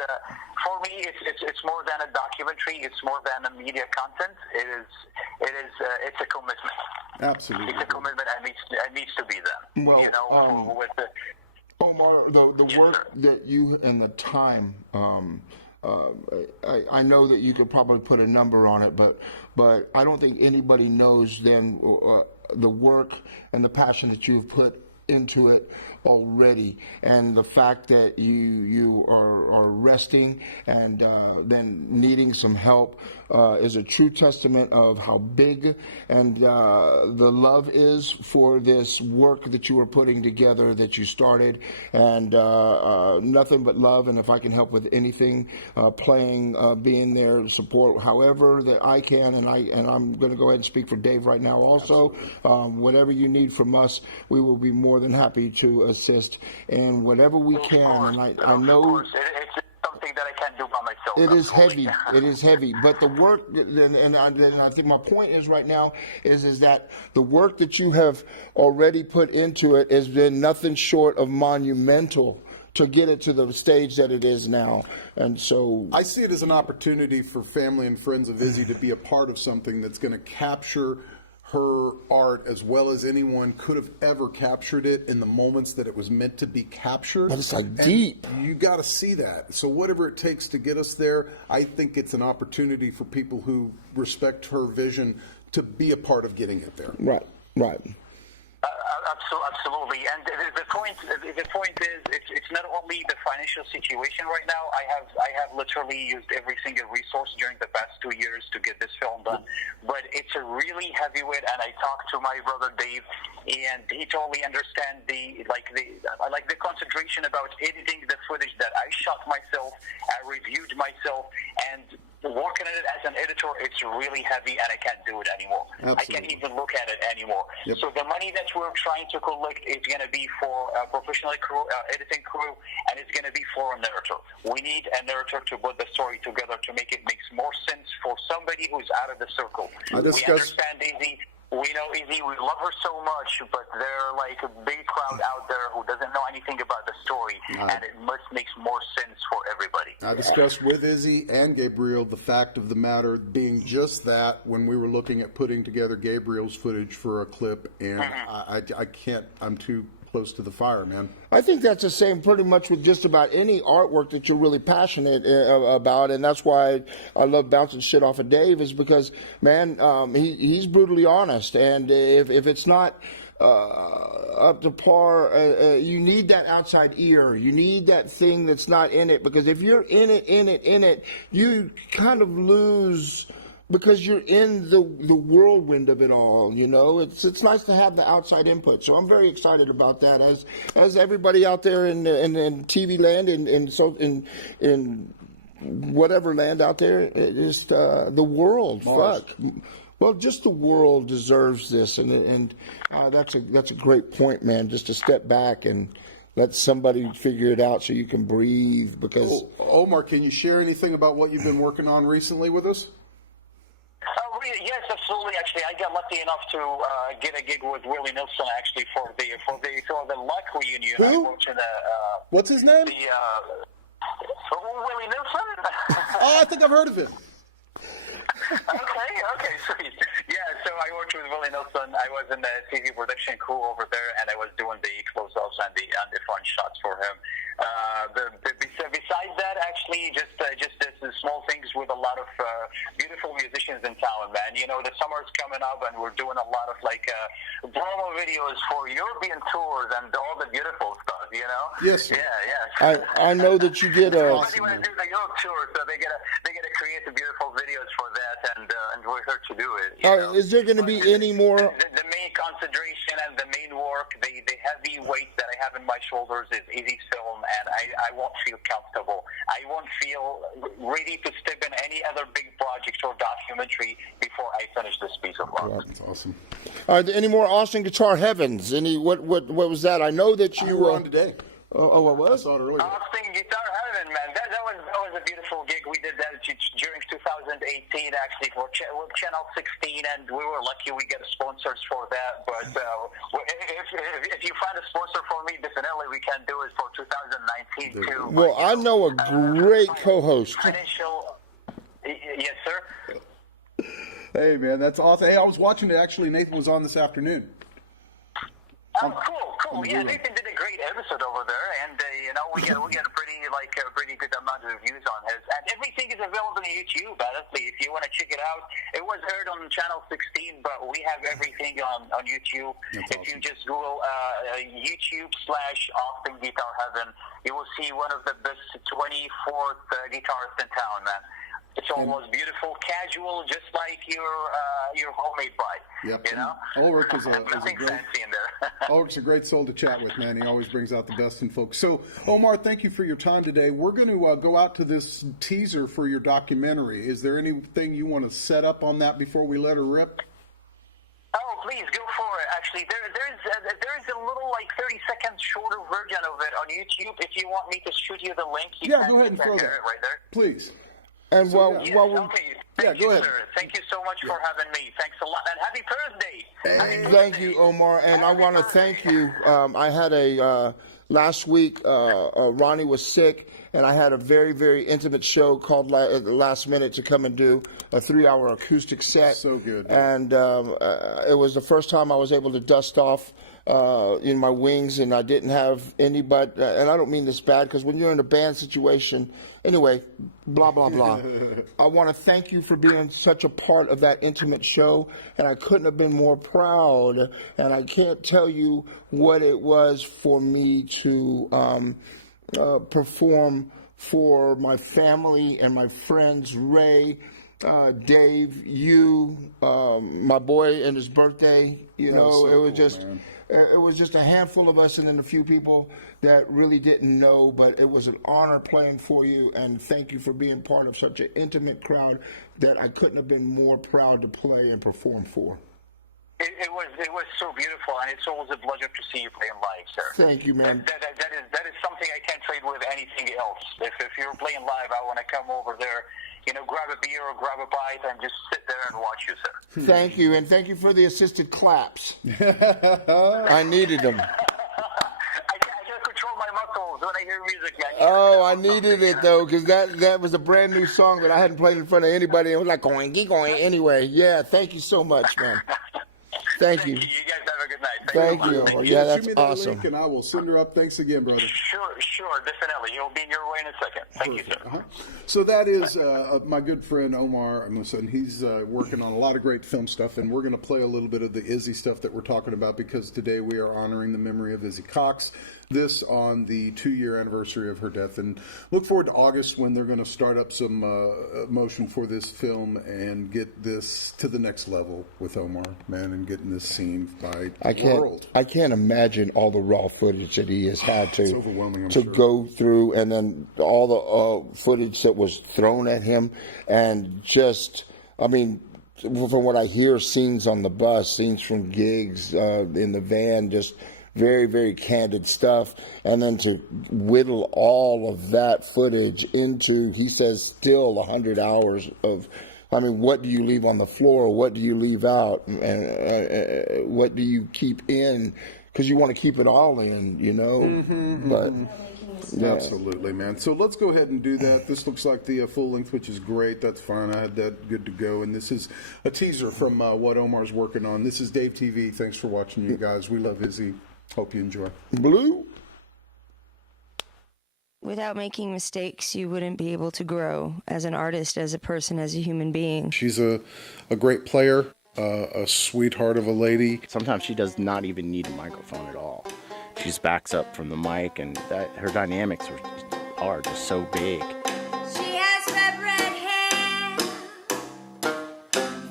for me it's more than a documentary, it's more than a media content. It's a commitment. Absolutely, it's a commitment, and it needs to be done. Well, with the Omar, the yes, work sir. that you and the time, I know that you could probably put a number on it, but I don't think anybody knows then the work and the passion that you've put into it already, and the fact that you are resting and then needing some help is a true testament of how big and the love is for this work that you are putting together, that you started, and nothing but love. And if I can help with anything, playing, being there to support however that I can, and I'm going to go ahead and speak for Dave right now also. Whatever you need from us, we will be more than happy to assist in whatever we can. And I know it's something that I can't do by myself. it is heavy. It is heavy. But the work, and I think my point is right now is that the work that you have already put into it has been nothing short of monumental to get it to the stage that it is now. And so I see it as an opportunity for family and friends of Izzy to be a part of something that's going to capture her art as well as anyone could have ever captured it in the moments that it was meant to be captured. But it's like deep. You got to see that. So whatever it takes to get us there, I think it's an opportunity for people who respect her vision to be a part of getting it there. Right. Absolutely, and the point is, it's not only the financial situation right now. I have literally used every single resource during the past 2 years to get this film done, but it's a really heavyweight. And I talked to my brother Dave, and he totally understands the concentration about editing the footage that I shot myself, I reviewed myself, and working on it as an editor, it's really heavy, and I can't do it anymore. Absolutely. I can't even look at it anymore. Yep. So the money that we're trying to collect is going to be for a professional editing crew, and it's going to be for a narrator. We need a narrator to put the story together to make it makes more sense for somebody who's out of the circle. We understand Izzy. We know Izzy, we love her so much, but there are like a big crowd out there who doesn't know anything about the story, and it must makes more sense for everybody. I discussed with Izzy and Gabriel the fact of the matter being just that when we were looking at putting together Gabriel's footage for a clip, and I can't, I'm too close to the fire, man. I think that's the same pretty much with just about any artwork that you're really passionate about, and that's why I love bouncing shit off of Dave, is because, man, he's brutally honest, and if it's not up to par, you need that outside ear. You need that thing that's not in it, because if you're in it, you kind of lose, because you're in the whirlwind of it all, you know. It's nice to have the outside input. So I'm very excited about that, as everybody out there in TV land, in whatever land out there, just the world. Mars. Fuck. Well, just the world deserves this, and that's a great point, man. Just to step back and let somebody figure it out so you can breathe. Because Omar, can you share anything about what you've been working on recently with us? Yes, absolutely. Actually, I got lucky enough to get a gig with Willie Nelson. Actually, for the Luck reunion. Who? I worked in What's his name? Willie Nelson. Oh, I think I've heard of him. Okay, sweet. Yeah, so I worked with Willie Nelson. I was in the TV production crew over there, and I was doing the close-ups and the fun shots for him. Besides that, actually, just the small things with a lot of beautiful musicians in town, man. You know, the summer's coming up, and we're doing a lot of promo videos for European tours and all the beautiful stuff. You know? Yes. Yeah. I know that you did Everybody want to do the Europe tour, so they gotta create the beautiful videos for that, and we're here to do it. Is there going to be any more? The main concentration and the main work, the heavy weight that I have in my shoulders is Izzy's film, and I won't feel comfortable. I won't feel ready to step in any other big project or documentary before I finish this piece of work. That's awesome. Are there any more Austin Guitar Heavens? What was that? I know that you were on today. Oh, what was? I saw it earlier. Austin Guitar Heaven, man. That was a beautiful gig. We did that during 2018, actually, for Channel 16, and we were lucky we get sponsors for that. But if you find a sponsor for me, definitely we can do it for 2019 too. Well, I know a great co-host. Yes, sir. Hey, man, that's awesome. Hey, I was watching it. Actually, Nathan was on this afternoon. Oh, cool. Yeah, Nathan did a great episode over there, and we get a pretty good amount of views on his. And everything is available on YouTube. Honestly, if you want to check it out, it was aired on channel 16, but we have everything on YouTube. If you just Google YouTube/Austin Guitar Heaven, you will see one of the best 24th guitarists in town, man. It's almost beautiful, casual, just like your homemade bride. Yep. You know? Ulrich is nothing fancy in there. Ulrich's a great soul to chat with, man. He always brings out the best in folks. So, Omar, thank you for your time today. We're going to go out to this teaser for your documentary. Is there anything you want to set up on that before we let her rip? Oh, please go for it. Actually, there is a little 30-second shorter version of it on YouTube. If you want me to shoot you the link, go ahead and throw that right there. Please. And Thank go you, ahead. sir. Thank you so much for having me. Thanks a lot, and happy Thursday. Thank you, Omar, and I want to thank you. I had last week, Ronnie was sick, and I had a very, very intimate show called Last Minute to come and do a 3-hour acoustic set. So good. And it was the first time I was able to dust off in my wings, and I didn't have anybody, and I don't mean this bad, because when you're in a band situation, anyway, blah, blah, blah. I want to thank you for being such a part of that intimate show, and I couldn't have been more proud, and I can't tell you what it was for me to perform for my family and my friends, Ray, Dave, you, my boy and his birthday. You know, so it was cool, just... man. It was just a handful of us and then a few people that really didn't know, but it was an honor playing for you, and thank you for being part of such an intimate crowd that I couldn't have been more proud to play and perform for. It was so beautiful, and it's always a pleasure to see you playing live, sir. Thank you, man. That is something I can't trade with anything else. If you're playing live, I want to come over there, grab a beer or grab a bite and just sit there and watch you, sir. Thank you, and thank you for the assisted claps. I needed them. I can't control my muscles when I hear music, man. Oh, I needed it, though, because that was a brand new song that I hadn't played in front of anybody. It was like going. Anyway, yeah, thank you so much, man. Thank you. You guys have a good night. Thank you. Thank Yeah, Shoot that's me that awesome. link and I will send her up. Thanks again, brother. Sure, definitely. You'll be in your way in a second. Thank you, sir. Uh-huh. So that is my good friend Omar, and he's working on a lot of great film stuff, and we're going to play a little bit of the Izzy stuff that we're talking about, because today we are honoring the memory of Izzy Cox, this on the 2-year anniversary of her death, and look forward to August when they're going to start up some motion for this film and get this to the next level with Omar, man, and getting this seen by the world. I can't imagine all the raw footage that he has had It's overwhelming, I'm to sure. go through, and then all the footage that was thrown at him, and just, I mean, from what I hear, scenes on the bus, scenes from gigs in the van, just very, very candid stuff, and then to whittle all of that footage into, he says, still 100 hours of, I mean, what do you leave on the floor? What do you leave out? And what do you keep in? Because you want to keep it all in, but... Yeah. Absolutely, man. So let's go ahead and do that. This looks like the full length, which is great. That's fine. I had that good to go. And this is a teaser from what Omar's working on. This is DaveTV. Thanks for watching, you guys. We love Izzy. Hope you enjoy. Blue. Without making mistakes, you wouldn't be able to grow as an artist, as a person, as a human being. She's a great player, a sweetheart of a lady. Sometimes she does not even need a microphone at all. She just backs up from the mic, and her dynamics are just so big. She has red hair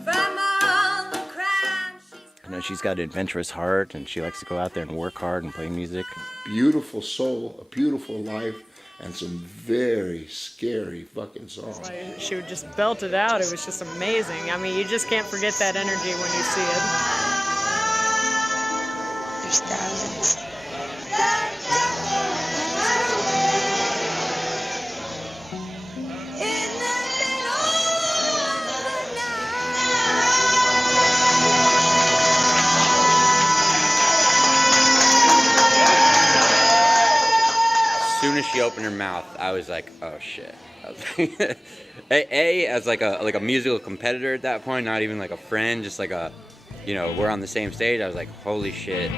from all the crowd. She's got an adventurous heart, and she likes to go out there and work hard and play music. Beautiful soul, a beautiful life, and some very scary fucking songs. She would just belt it out. It was just amazing. I mean, you just can't forget that energy when you see it. There's thousands. As soon as she opened her mouth, I was like, "Oh shit!" I was like, as like a musical competitor at that point, not even like a friend, just like a you know, we're on the same stage. I was like, holy shit,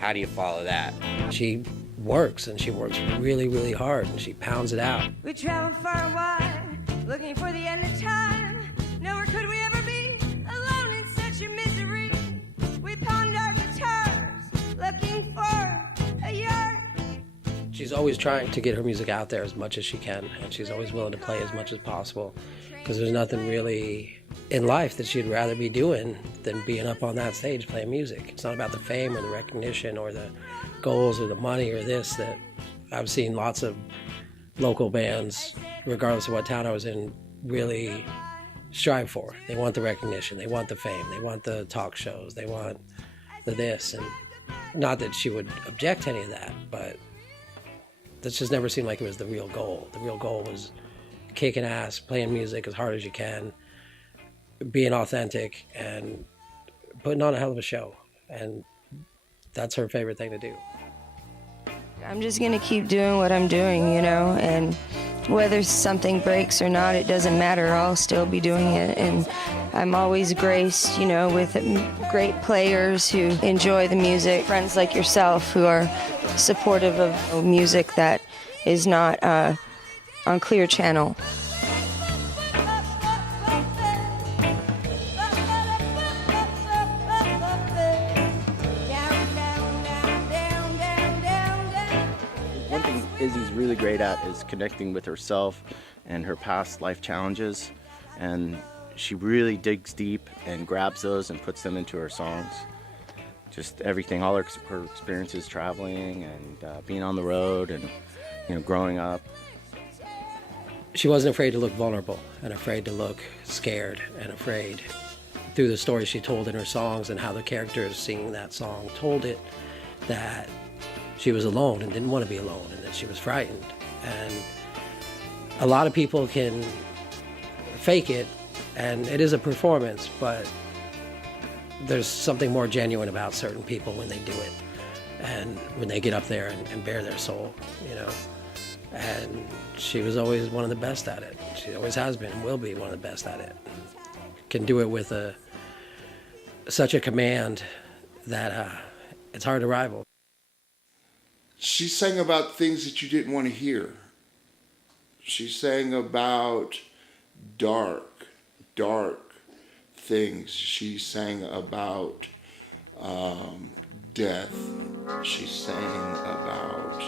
how do you follow that? She works, and she works really, really hard, and she pounds it out. We traveled far and wide, looking for the end of time. Nowhere could we ever be, alone in such a misery. We pawned our guitars, looking for a yard. She's always trying to get her music out there as much as she can, and she's always willing to play as much as possible, because there's nothing really in life that she'd rather be doing than being up on that stage playing music. It's not about the fame or the recognition or the goals or the money or this. That I've seen lots of local bands, regardless of what town I was in, really strive for. They want the recognition, they want the fame, they want the talk shows, they want the this. And not that she would object to any of that, but that just never seemed like it was the real goal. The real goal was kicking ass, playing music as hard as you can, being authentic, and putting on a hell of a show. And that's her favorite thing to do. I'm just gonna keep doing what I'm doing, you know, and whether something breaks or not, it doesn't matter. I'll still be doing it, and I'm always graced, you know, with great players who enjoy the music, friends like yourself who are supportive of music that is not on Clear Channel. One thing Izzy's really great at is connecting with herself and her past life challenges, and she really digs deep and grabs those and puts them into her songs. Just everything, all her experiences traveling and being on the road and, you know, growing up. She wasn't afraid to look vulnerable and afraid to look scared and afraid. Through the stories she told in her songs and how the characters singing that song told it, that she was alone and didn't want to be alone, and that she was frightened. And a lot of people can fake it, and it is a performance, but there's something more genuine about certain people when they do it, and when they get up there and bare their soul, you know. And she was always one of the best at it. She always has been and will be one of the best at it. Can do it with such a command that it's hard to rival. She sang about things that you didn't want to hear. She sang about dark things. She sang about death. She sang about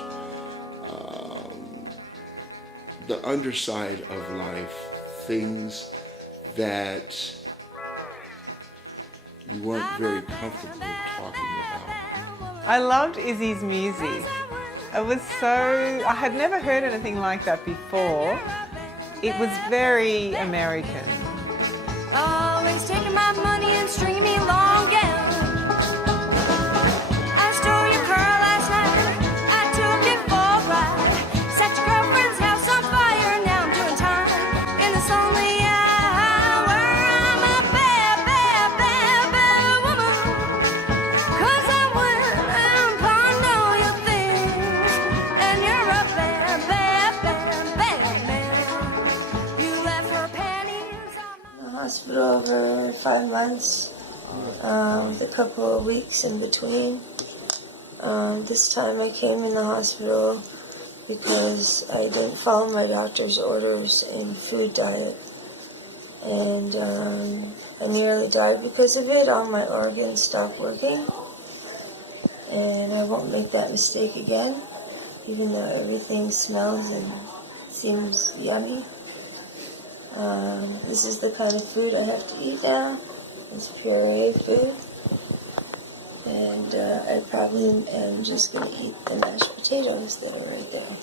the underside of life, things that you weren't very comfortable talking about. I loved Izzy's music. It was I had never heard anything like that before. It was very American. Always taking my money and stringing me along down. I stole your car last night. I took it for a ride. Set your girlfriend's house on fire. Now I'm doing time in this lonely hour. I'm a bad, bad, bad, bad woman. 'Cause I went and pawned all your things. And you're a bad, bad, bad, bad man. You left her panties on the hospital over 5 months, with a couple of weeks in between. This time I came in the hospital because I didn't follow my doctor's orders in food diet, and I nearly died because of it. All my organs stopped working, and I won't make that mistake again, even though everything smells and seems yummy. This is the kind of food I have to eat now. It's puree food. And I probably am just going to eat the mashed potatoes that are right there.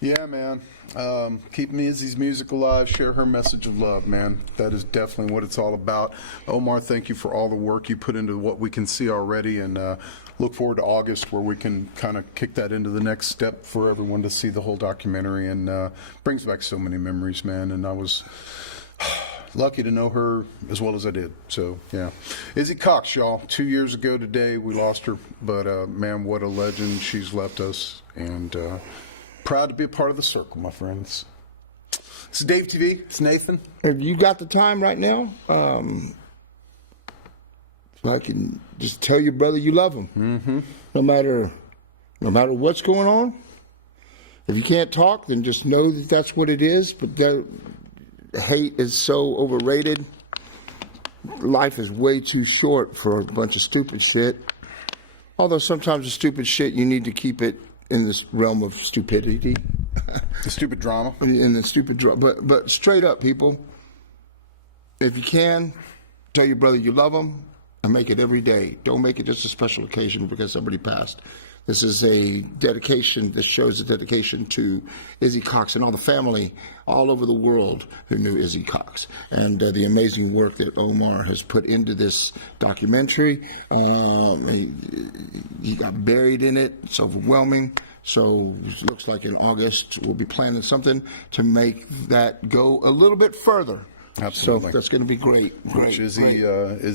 Yeah, man. Keep Izzy's music alive. Share her message of love, man. That is definitely what it's all about. Omar, thank you for all the work you put into what we can see already, and look forward to August where we can kind of kick that into the next step for everyone to see the whole documentary, and brings back so many memories, man. And I was lucky to know her as well as I did. So, yeah. Izzy Cox, y'all. 2 years ago today, we lost her, but man, what a legend she's left us. And Proud to be a part of the circle, my friends. It's DaveTV. It's Nathan. If you got the time right now, so I can just tell your brother you love him. Mm-hmm. No matter what's going on. If you can't talk, then just know that that's what it is. But hate is so overrated. Life is way too short for a bunch of stupid shit. Although sometimes the stupid shit, you need to keep it in this realm of stupidity. The stupid drama. In the stupid drama. But straight up, people, if you can, tell your brother you love him and make it every day. Don't make it just a special occasion because somebody passed. This is a dedication. This shows a dedication to Izzy Cox and all the family all over the world who knew Izzy Cox, and the amazing work that Omar has put into this documentary. He got buried in it. It's overwhelming. So it looks like in August we'll be planning something to make that go a little bit further. Absolutely. So that's going to be great. Which Izzy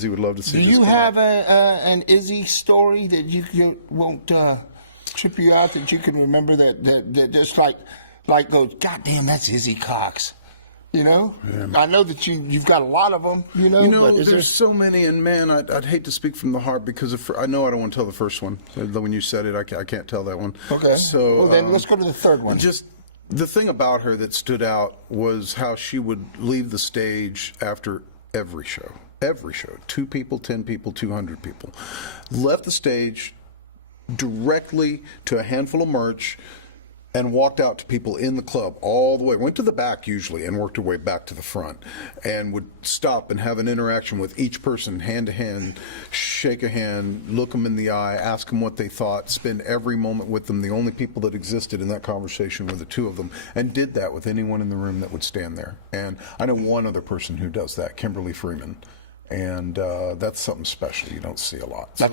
would love to see. Do you have an Izzy story that you won't trip you out, that you can remember that just like goes, God damn, that's Izzy Cox? You know? Yeah. I know that you've got a lot of them, you know? But there's so many, and man, I'd hate to speak from the heart because I know I don't want to tell the first one. When you said it, I can't tell that one. Okay. So well, then let's go to the third one. Just the thing about her that stood out was how she would leave the stage after every show. 2 people, 10 people, 200 people. Left the stage directly to a handful of merch and walked out to people in the club all the way. Went to the back usually and worked her way back to the front, and would stop and have an interaction with each person, hand to hand, shake a hand, look them in the eye, ask them what they thought, spend every moment with them. The only people that existed in that conversation were the 2 of them, and did that with anyone in the room that would stand there. And I know one other person who does that, Kimberly Freeman. And that's something special you don't see a lot. So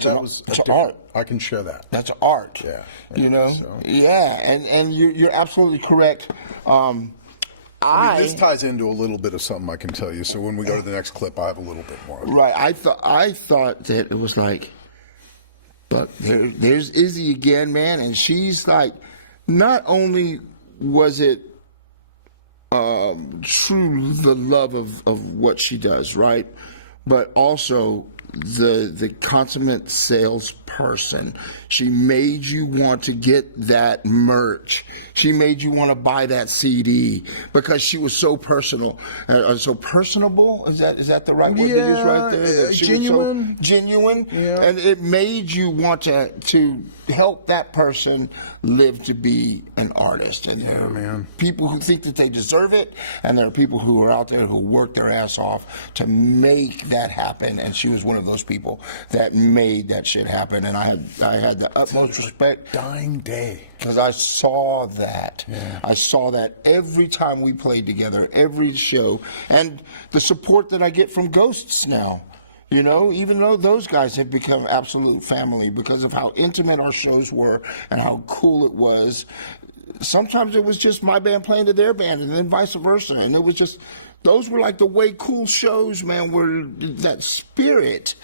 that's art. I can share that. That's art. Yeah. You know? So. Yeah, and you're absolutely correct. This ties into a little bit of something I can tell you. So when we go to the next clip, I have a little bit more. Right. I thought that it was like, but there's Izzy again, man, and she's like, not only was it true the love of what she does, right? But also the consummate salesperson. She made you want to get that merch. She made you want to buy that CD because she was so personal, so personable. Is that the right word to use right there? That she genuine. was so genuine, yeah. And it made you want to help that person live to be an artist. And there are people who think that they deserve it, and there are people who are out there who work their ass off to make that happen. And she was one of those people that made that shit happen. And I had the utmost respect. Dying day. Because I saw that. Yeah. I saw that every time we played together, every show. And the support that I get from Ghosts now. You know, even though those guys have become absolute family because of how intimate our shows were and how cool it was. Sometimes it was just my band playing to their band and then vice versa. And it was just, those were like the way cool shows, man, where that spirit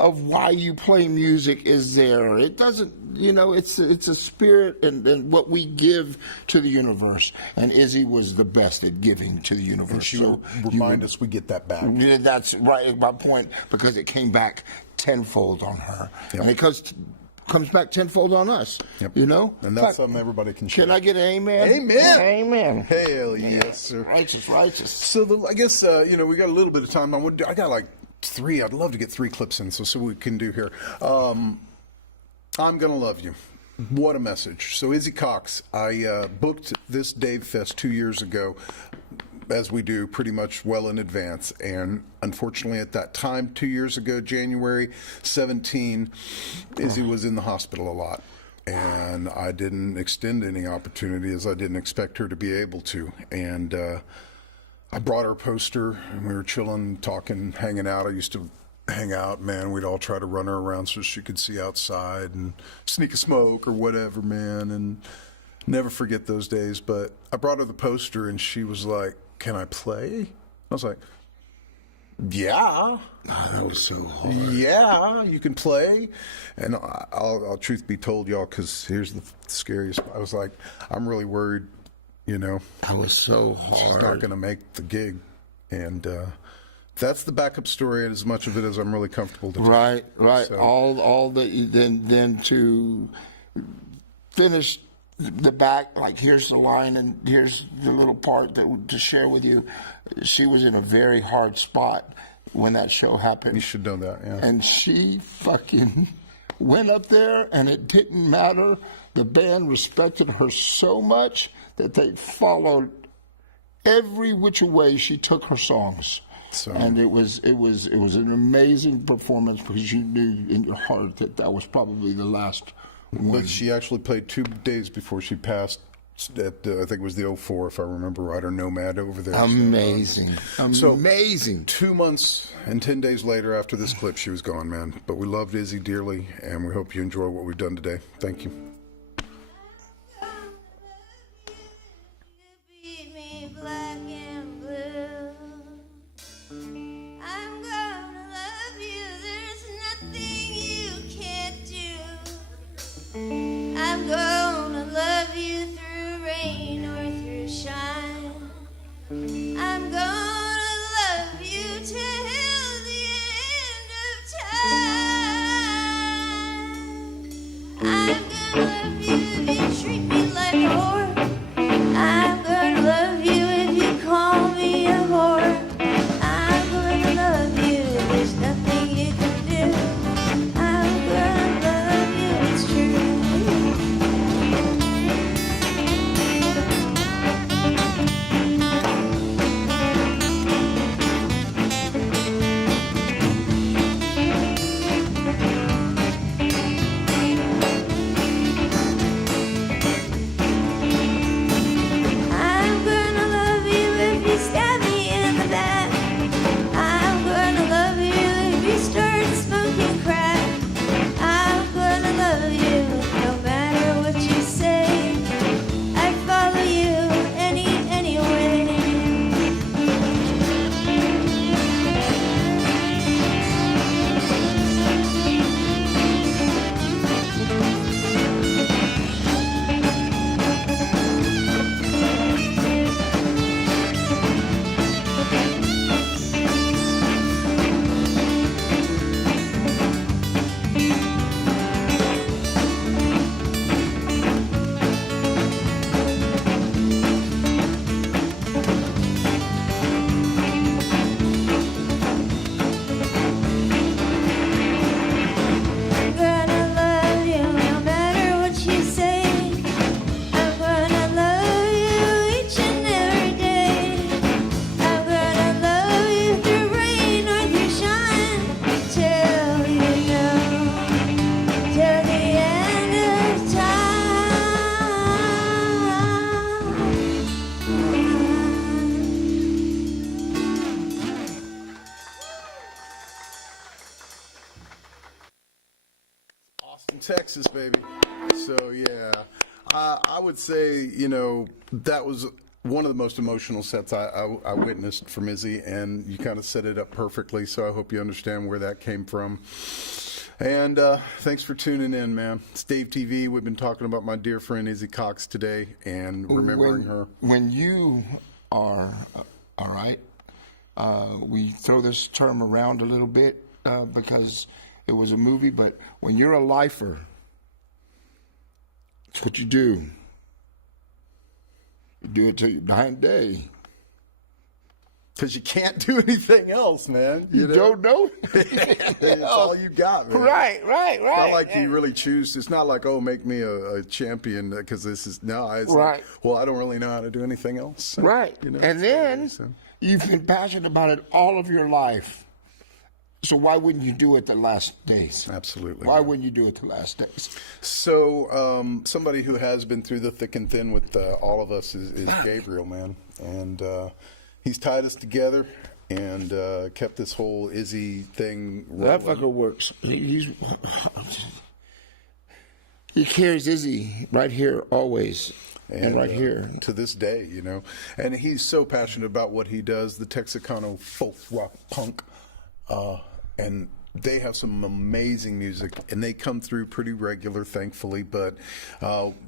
of why you play music is there. It doesn't, you know, it's a spirit and what we give to the universe. And Izzy was the best at giving to the universe. And she will remind us we get that back. That's right, my point, because it came back tenfold on her. Yep. And it comes back tenfold on us, you know? And that's something everybody can share. Can I get an amen? Amen. Amen. Hell yes, sir. Righteous. So I guess, you know, we got a little bit of time. I got like 3. I'd love to get 3 clips in, so what we can do here. I'm Gonna Love You. What a message. So Izzy Cox, I booked this Dave Fest 2 years ago, as we do pretty much well in advance. And unfortunately at that time, 2 years ago, January 17, Izzy was in the hospital a lot. And I didn't extend any opportunity as I didn't expect her to be able to. And I brought her a poster and we were chilling, talking, hanging out. I used to hang out, man. We'd all try to run her around so she could see outside and sneak a smoke or whatever, man. And never forget those days. But I brought her the poster and she was like, "Can I play?" I was like, Yeah. Oh, that was so hard. Yeah, you can play. And I'll truth be told, y'all, because here's the scariest. I was like, I'm really worried, you know. That was so hard. She's not going to make the gig. And that's the backup story, and as much of it as I'm really comfortable to Right. So. All the then to finish the back, like here's the line and here's the little part that to share with you. She was in a very hard spot when that show happened. You should know that, yeah. And she fucking went up there, and it didn't matter. The band respected her so much that they followed every which way she took her songs. So. And it was an amazing performance because you knew in your heart that that was probably the last one. But she actually played 2 days before she passed at, I think it was the 04, if I remember right, or Nomad over there. Amazing. Amazing. So, 2 months and 10 days later after this clip, she was gone, man. But we loved Izzy dearly, and we hope you enjoy what we've done today. Thank you. Black and blue. I'm gonna love you. There's nothing you can't do. I'm gonna love you through rain or through shine. I'm gonna love you till the end of time. I'm gonna love you if you treat me like a whore. I'm gonna love you if you call me a whore. I'm gonna love you, there's nothing you can do. I'm gonna love you, it's true. I'm gonna love you if you stab me in the back. I'm gonna love you if you start smoking crack. I'm gonna love you no matter what you say. I'd follow you anyway. I'm gonna love you no matter what you say. I'm gonna love you each and every day. I'm gonna love you through rain or through shine till you know, till the end of Austin, Texas, baby. So, yeah. I would say, you know, that was one of the most emotional sets I witnessed from Izzy, and you kind of set it up perfectly, so I hope you understand where that came from. And thanks for tuning in, man. It's Dave TV. We've been talking about my dear friend Izzy Cox today and remembering her. When you are, all right, we throw this term around a little bit because it was a movie, but when you're a lifer, it's what you do. You do it till your dying day. Because you can't do anything else, man. You don't know? It's all you got, man. Right. It's not like you really choose. It's not like, oh, make me a champion because this is, no. It's Right. like, well, I don't really know how to do anything else. Right. You know? And then you've been passionate about it all of your life. So why wouldn't you do it the last days? Absolutely. Why wouldn't you do it the last days? So somebody who has been through the thick and thin with all of us is Gabriel, man. And he's tied us together and kept this whole Izzy thing rolling. That fucker works. He carries Izzy right here always. and right here. To this day, you know. And he's so passionate about what he does, the Texicano folk rock punk. And they have some amazing music, and they come through pretty regular, thankfully. But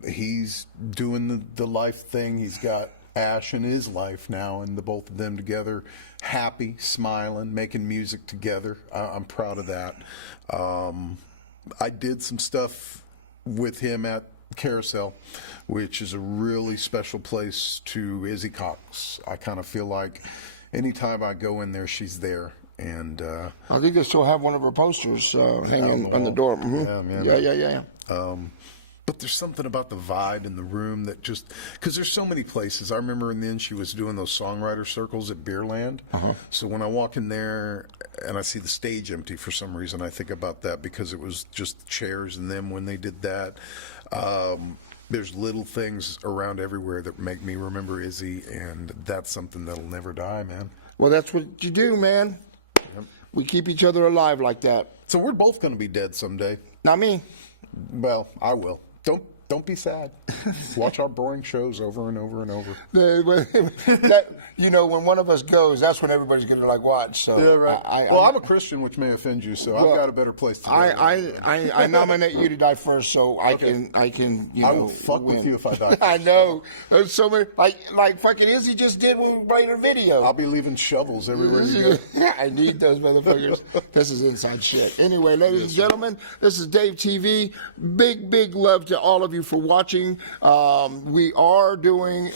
he's doing the life thing. He's got Ash in his life now, and the both of them together, happy, smiling, making music together. I'm proud of that. I did some stuff with him at Carousel, which is a really special place to Izzy Cox. I kind of feel like anytime I go in there, she's there. And I think they still have one of her posters hanging on the door. Mm-hmm. Yeah. But there's something about the vibe in the room that just, because there's so many places. I remember and then she was doing those songwriter circles at Beerland. So when I walk in there and I see the stage empty for some reason, I think about that because it was just chairs and them when they did that. There's little things around everywhere that make me remember Izzy, and that's something that'll never die, man. Well, that's what you do, man. We keep each other alive like that. So we're both going to be dead someday. Not me. Well, I will. Don't be sad. Watch our boring shows over and over and over. You know, when one of us goes, that's when everybody's going to like watch. So yeah, right. I'm a Christian, which may offend you, so I've got a better place to go. I nominate you to die first, so I can. You know, I will fuck with you if I die. I know. There's so many, like fucking Izzy just did when we made her video. I'll be leaving shovels everywhere you go. I need those motherfuckers. This is inside shit. Anyway, ladies and gentlemen, this is Dave TV. Big love to all of you for watching. We are doing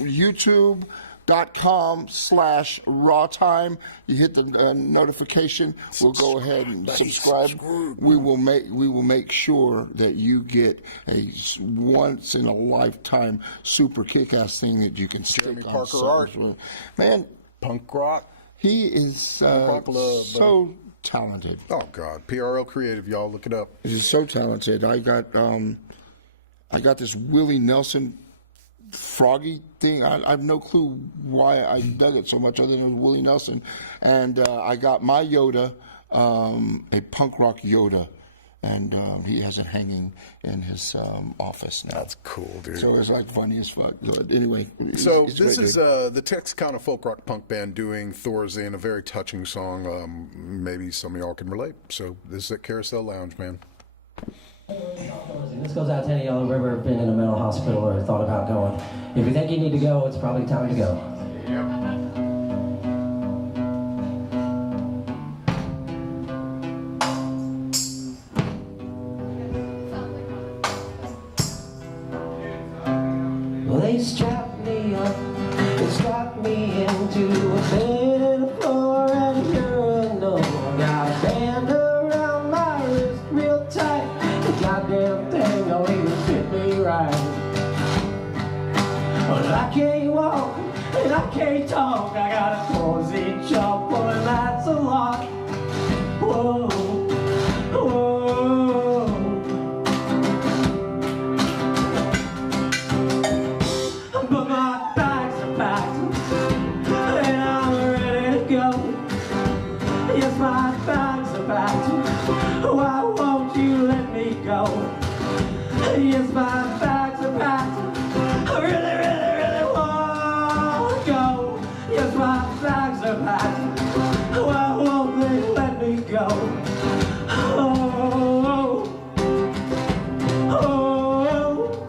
YouTube.com/raw time. You hit the notification. We'll go ahead and subscribe. We will make sure that you get a once in a lifetime super kick-ass thing that you can stick Jeremy on. Parker art. Man, punk rock. He is so talented. Oh God, PRL Creative, y'all look it up. He's so talented. I got this Willie Nelson froggy thing. I have no clue why I dug it so much other than it was Willie Nelson. And I got my Yoda, a punk rock Yoda. And he has it hanging in his office now. That's cool, dude. So it's like funny as fuck. But anyway. So this is the Texicano folk rock punk band doing Thorazine, a very touching song. Maybe some of y'all can relate. So this is at Carousel Lounge, man. This goes out to any of y'all who've ever been in a mental hospital or thought about going. If you think you need to go, it's probably time to go. Well, they strapped me up, they strapped me into a bed and a floor and a urinal. Got a band around my wrist real tight. The goddamn thing don't even fit me right. But I can't walk and I can't talk. I got a Thorazine chop and that's a lot. Whoa, whoa. But my bags are packed and I'm ready to go. Yes, my bags are packed. Why won't you let me go? Yes, my bags are packed. I really want to go. Yes, my bags are packed. Why won't they let me go? Oh, oh, oh,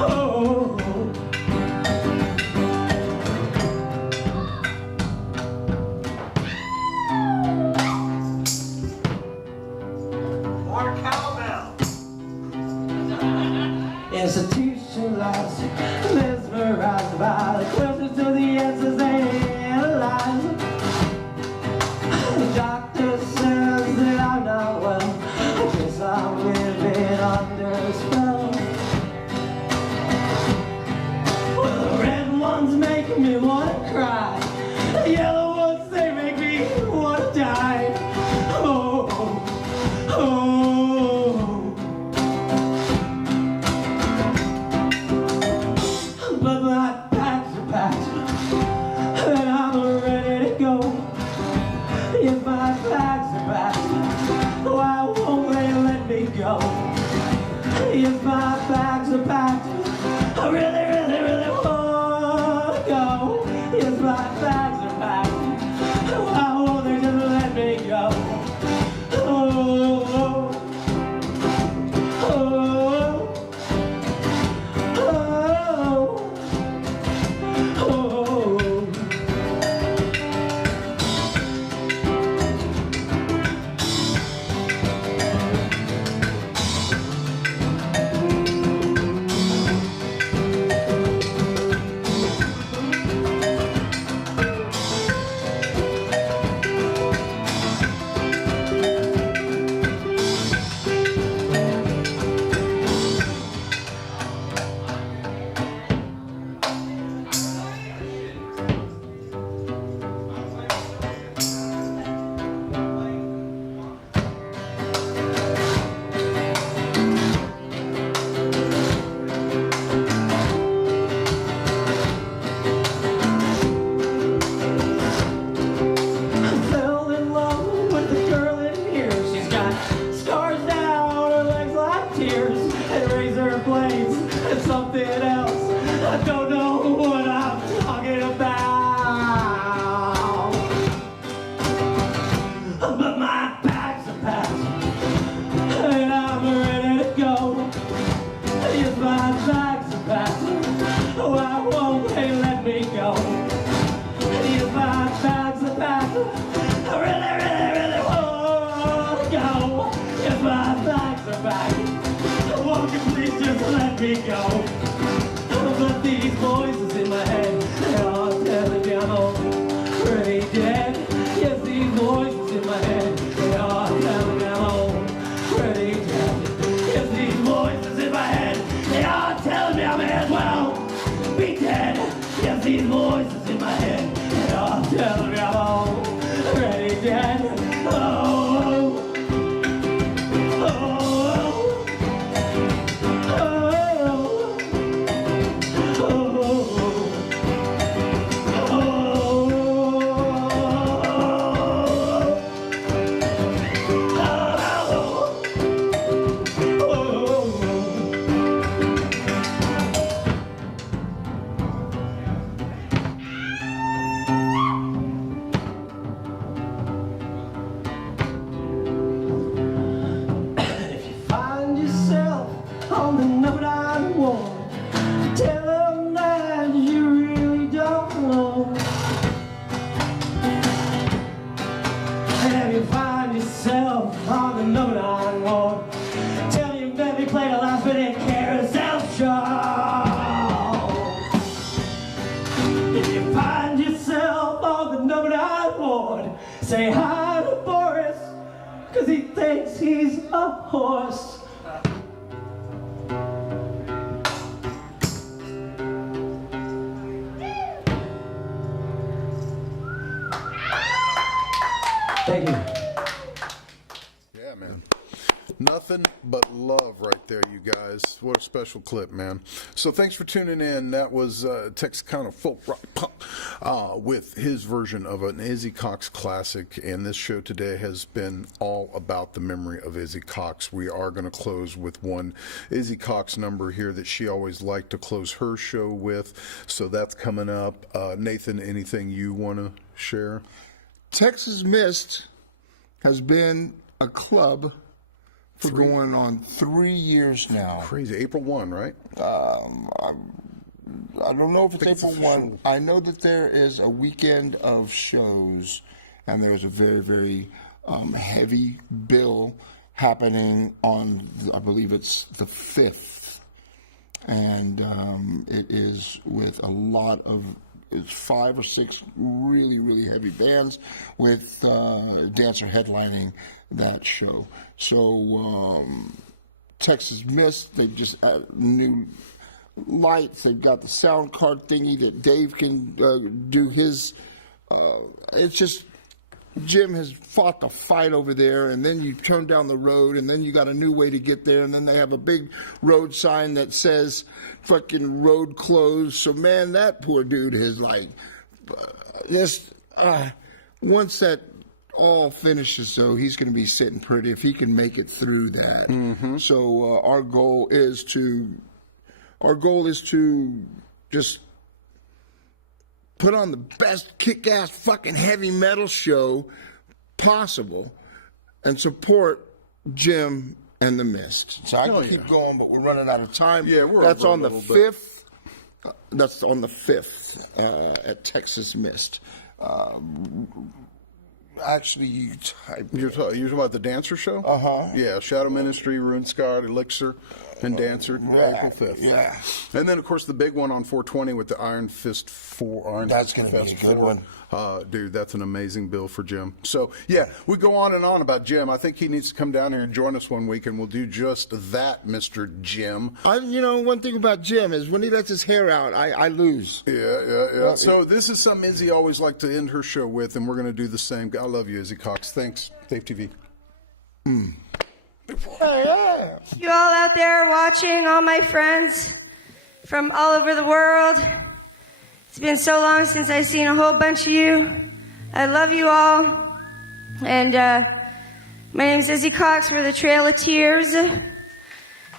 oh. More cowbell. Institutionalized, mesmerized by the questions to the answers they analyze. The doctor says that I'm not well. I guess I'm living under a spell. Well, the red ones make me want to cry. The yellow ones, they make me want to die. Oh, oh. But my bags are packed and I'm ready to go. Yes, my bags are packed. Why won't they let me go? Yes, my bags are packed. I really, really, really wanna go. Yes, my bags are packed. Why won't they just let me go? Oh, oh, oh, oh, oh. Say hi to Boris, 'cause he thinks he's a horse. Thank you. Yeah, man. Nothing but love right there, you guys. What a special clip, man. So thanks for tuning in. That was Texicano Folk Rock Punk with his version of an Izzy Cox classic. And this show today has been all about the memory of Izzy Cox. We are going to close with one Izzy Cox number here that she always liked to close her show with. So that's coming up. Nathan, anything you want to share? Texas Mist has been a club for going on 3 years now. Crazy. April 1, right? I don't know if it's April 1. I know that there is a weekend of shows, and there is a very, very heavy bill happening on, I believe it's the 5th. And it is with a lot of, it's 5 or 6 really, really heavy bands with Dancer headlining that show. So Texas Mist, they just new lights. They've got the sound card thingy that Dave can do his. It's just Jim has fought the fight over there, and then you turn down the road, and then you got a new way to get there, and then they have a big road sign that says fucking road closed. So man, that poor dude is like just once that all finishes, though, he's going to be sitting pretty if he can make it through that. So our goal is to just put on the best kick-ass fucking heavy metal show possible and support Jim and the Mist. So I can keep going, but we're running out of time. Yeah, we're That's over on a the little bit. 5th. That's on the 5th at Texas Mist. Actually, you're talking about the Dancer show? Yeah, Shadow Ministry, Ruin Scarred, Elixir, and Dancer, April 5th. Yeah. And then, of course, the big one on 420 with the Iron Fist 4. That's going to be a good one. Dude, that's an amazing bill for Jim. So, yeah, we go on and on about Jim. I think he needs to come down here and join us one week, and we'll do just that, Mr. Jim. One thing about Jim is when he lets his hair out, I lose. Yeah. So this is something Izzy always liked to end her show with, and we're going to do the same. I love you, Izzy Cox. Thanks, DaveTV. You all out there watching, all my friends from all over the world. It's been so long since I've seen a whole bunch of you. I love you all. And my name's Izzy Cox. We're the Trail of Tears.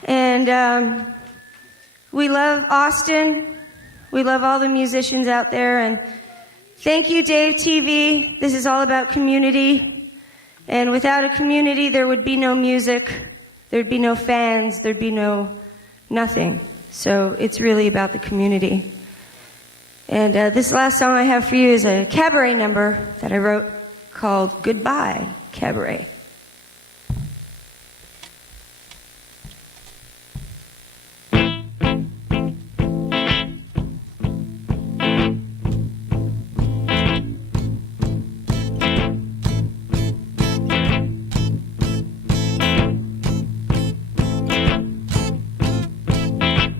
And we love Austin. We love all the musicians out there. And thank you, DaveTV. This is all about community. And without a community, there would be no music. There'd be no fans. There'd be no nothing. So it's really about the community. And this last song I have for you is a cabaret number that I wrote called Goodbye, Cabaret.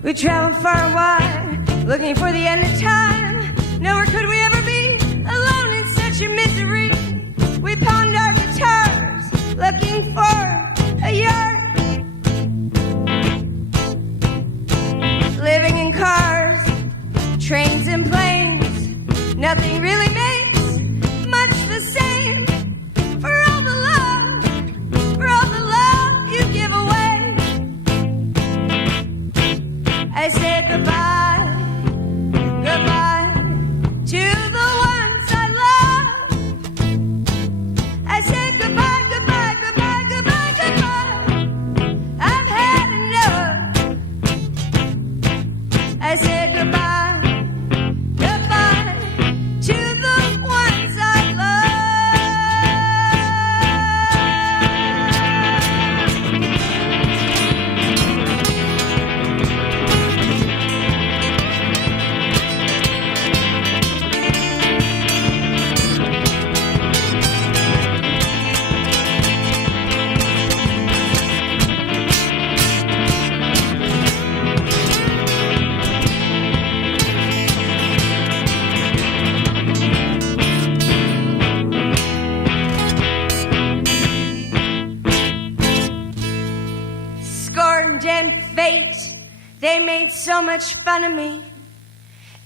We traveled far and wide, looking for the end of time. Nowhere could we ever be, alone in such a misery. We pawned our guitars, looking for a yard. Living in cars, trains and planes, nothing really makes much the same. For all the love you give away. I said goodbye, goodbye to the ones I love. I said goodbye, goodbye, goodbye, goodbye, goodbye. I've had enough. I said goodbye, goodbye to the ones I love. Scorned and fate, they made so much fun of me.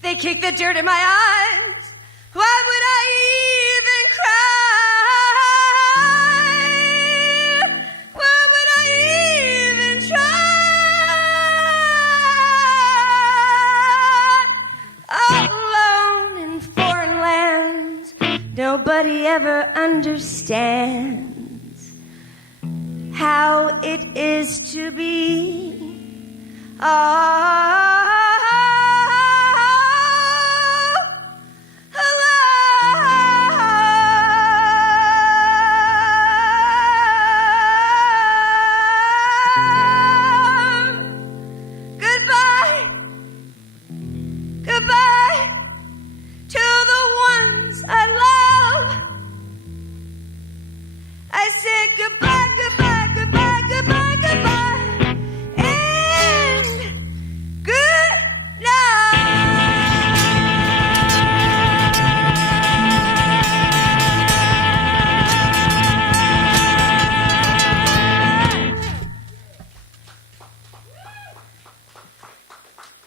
They kicked the dirt in my eyes. Why would I even cry? Why would I even try? All alone in foreign lands, nobody ever understands how it is to be goodbye, goodbye to the ones I love. I said goodbye, goodbye, goodbye, goodbye, goodbye, and good night.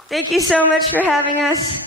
Thank you so much for having us.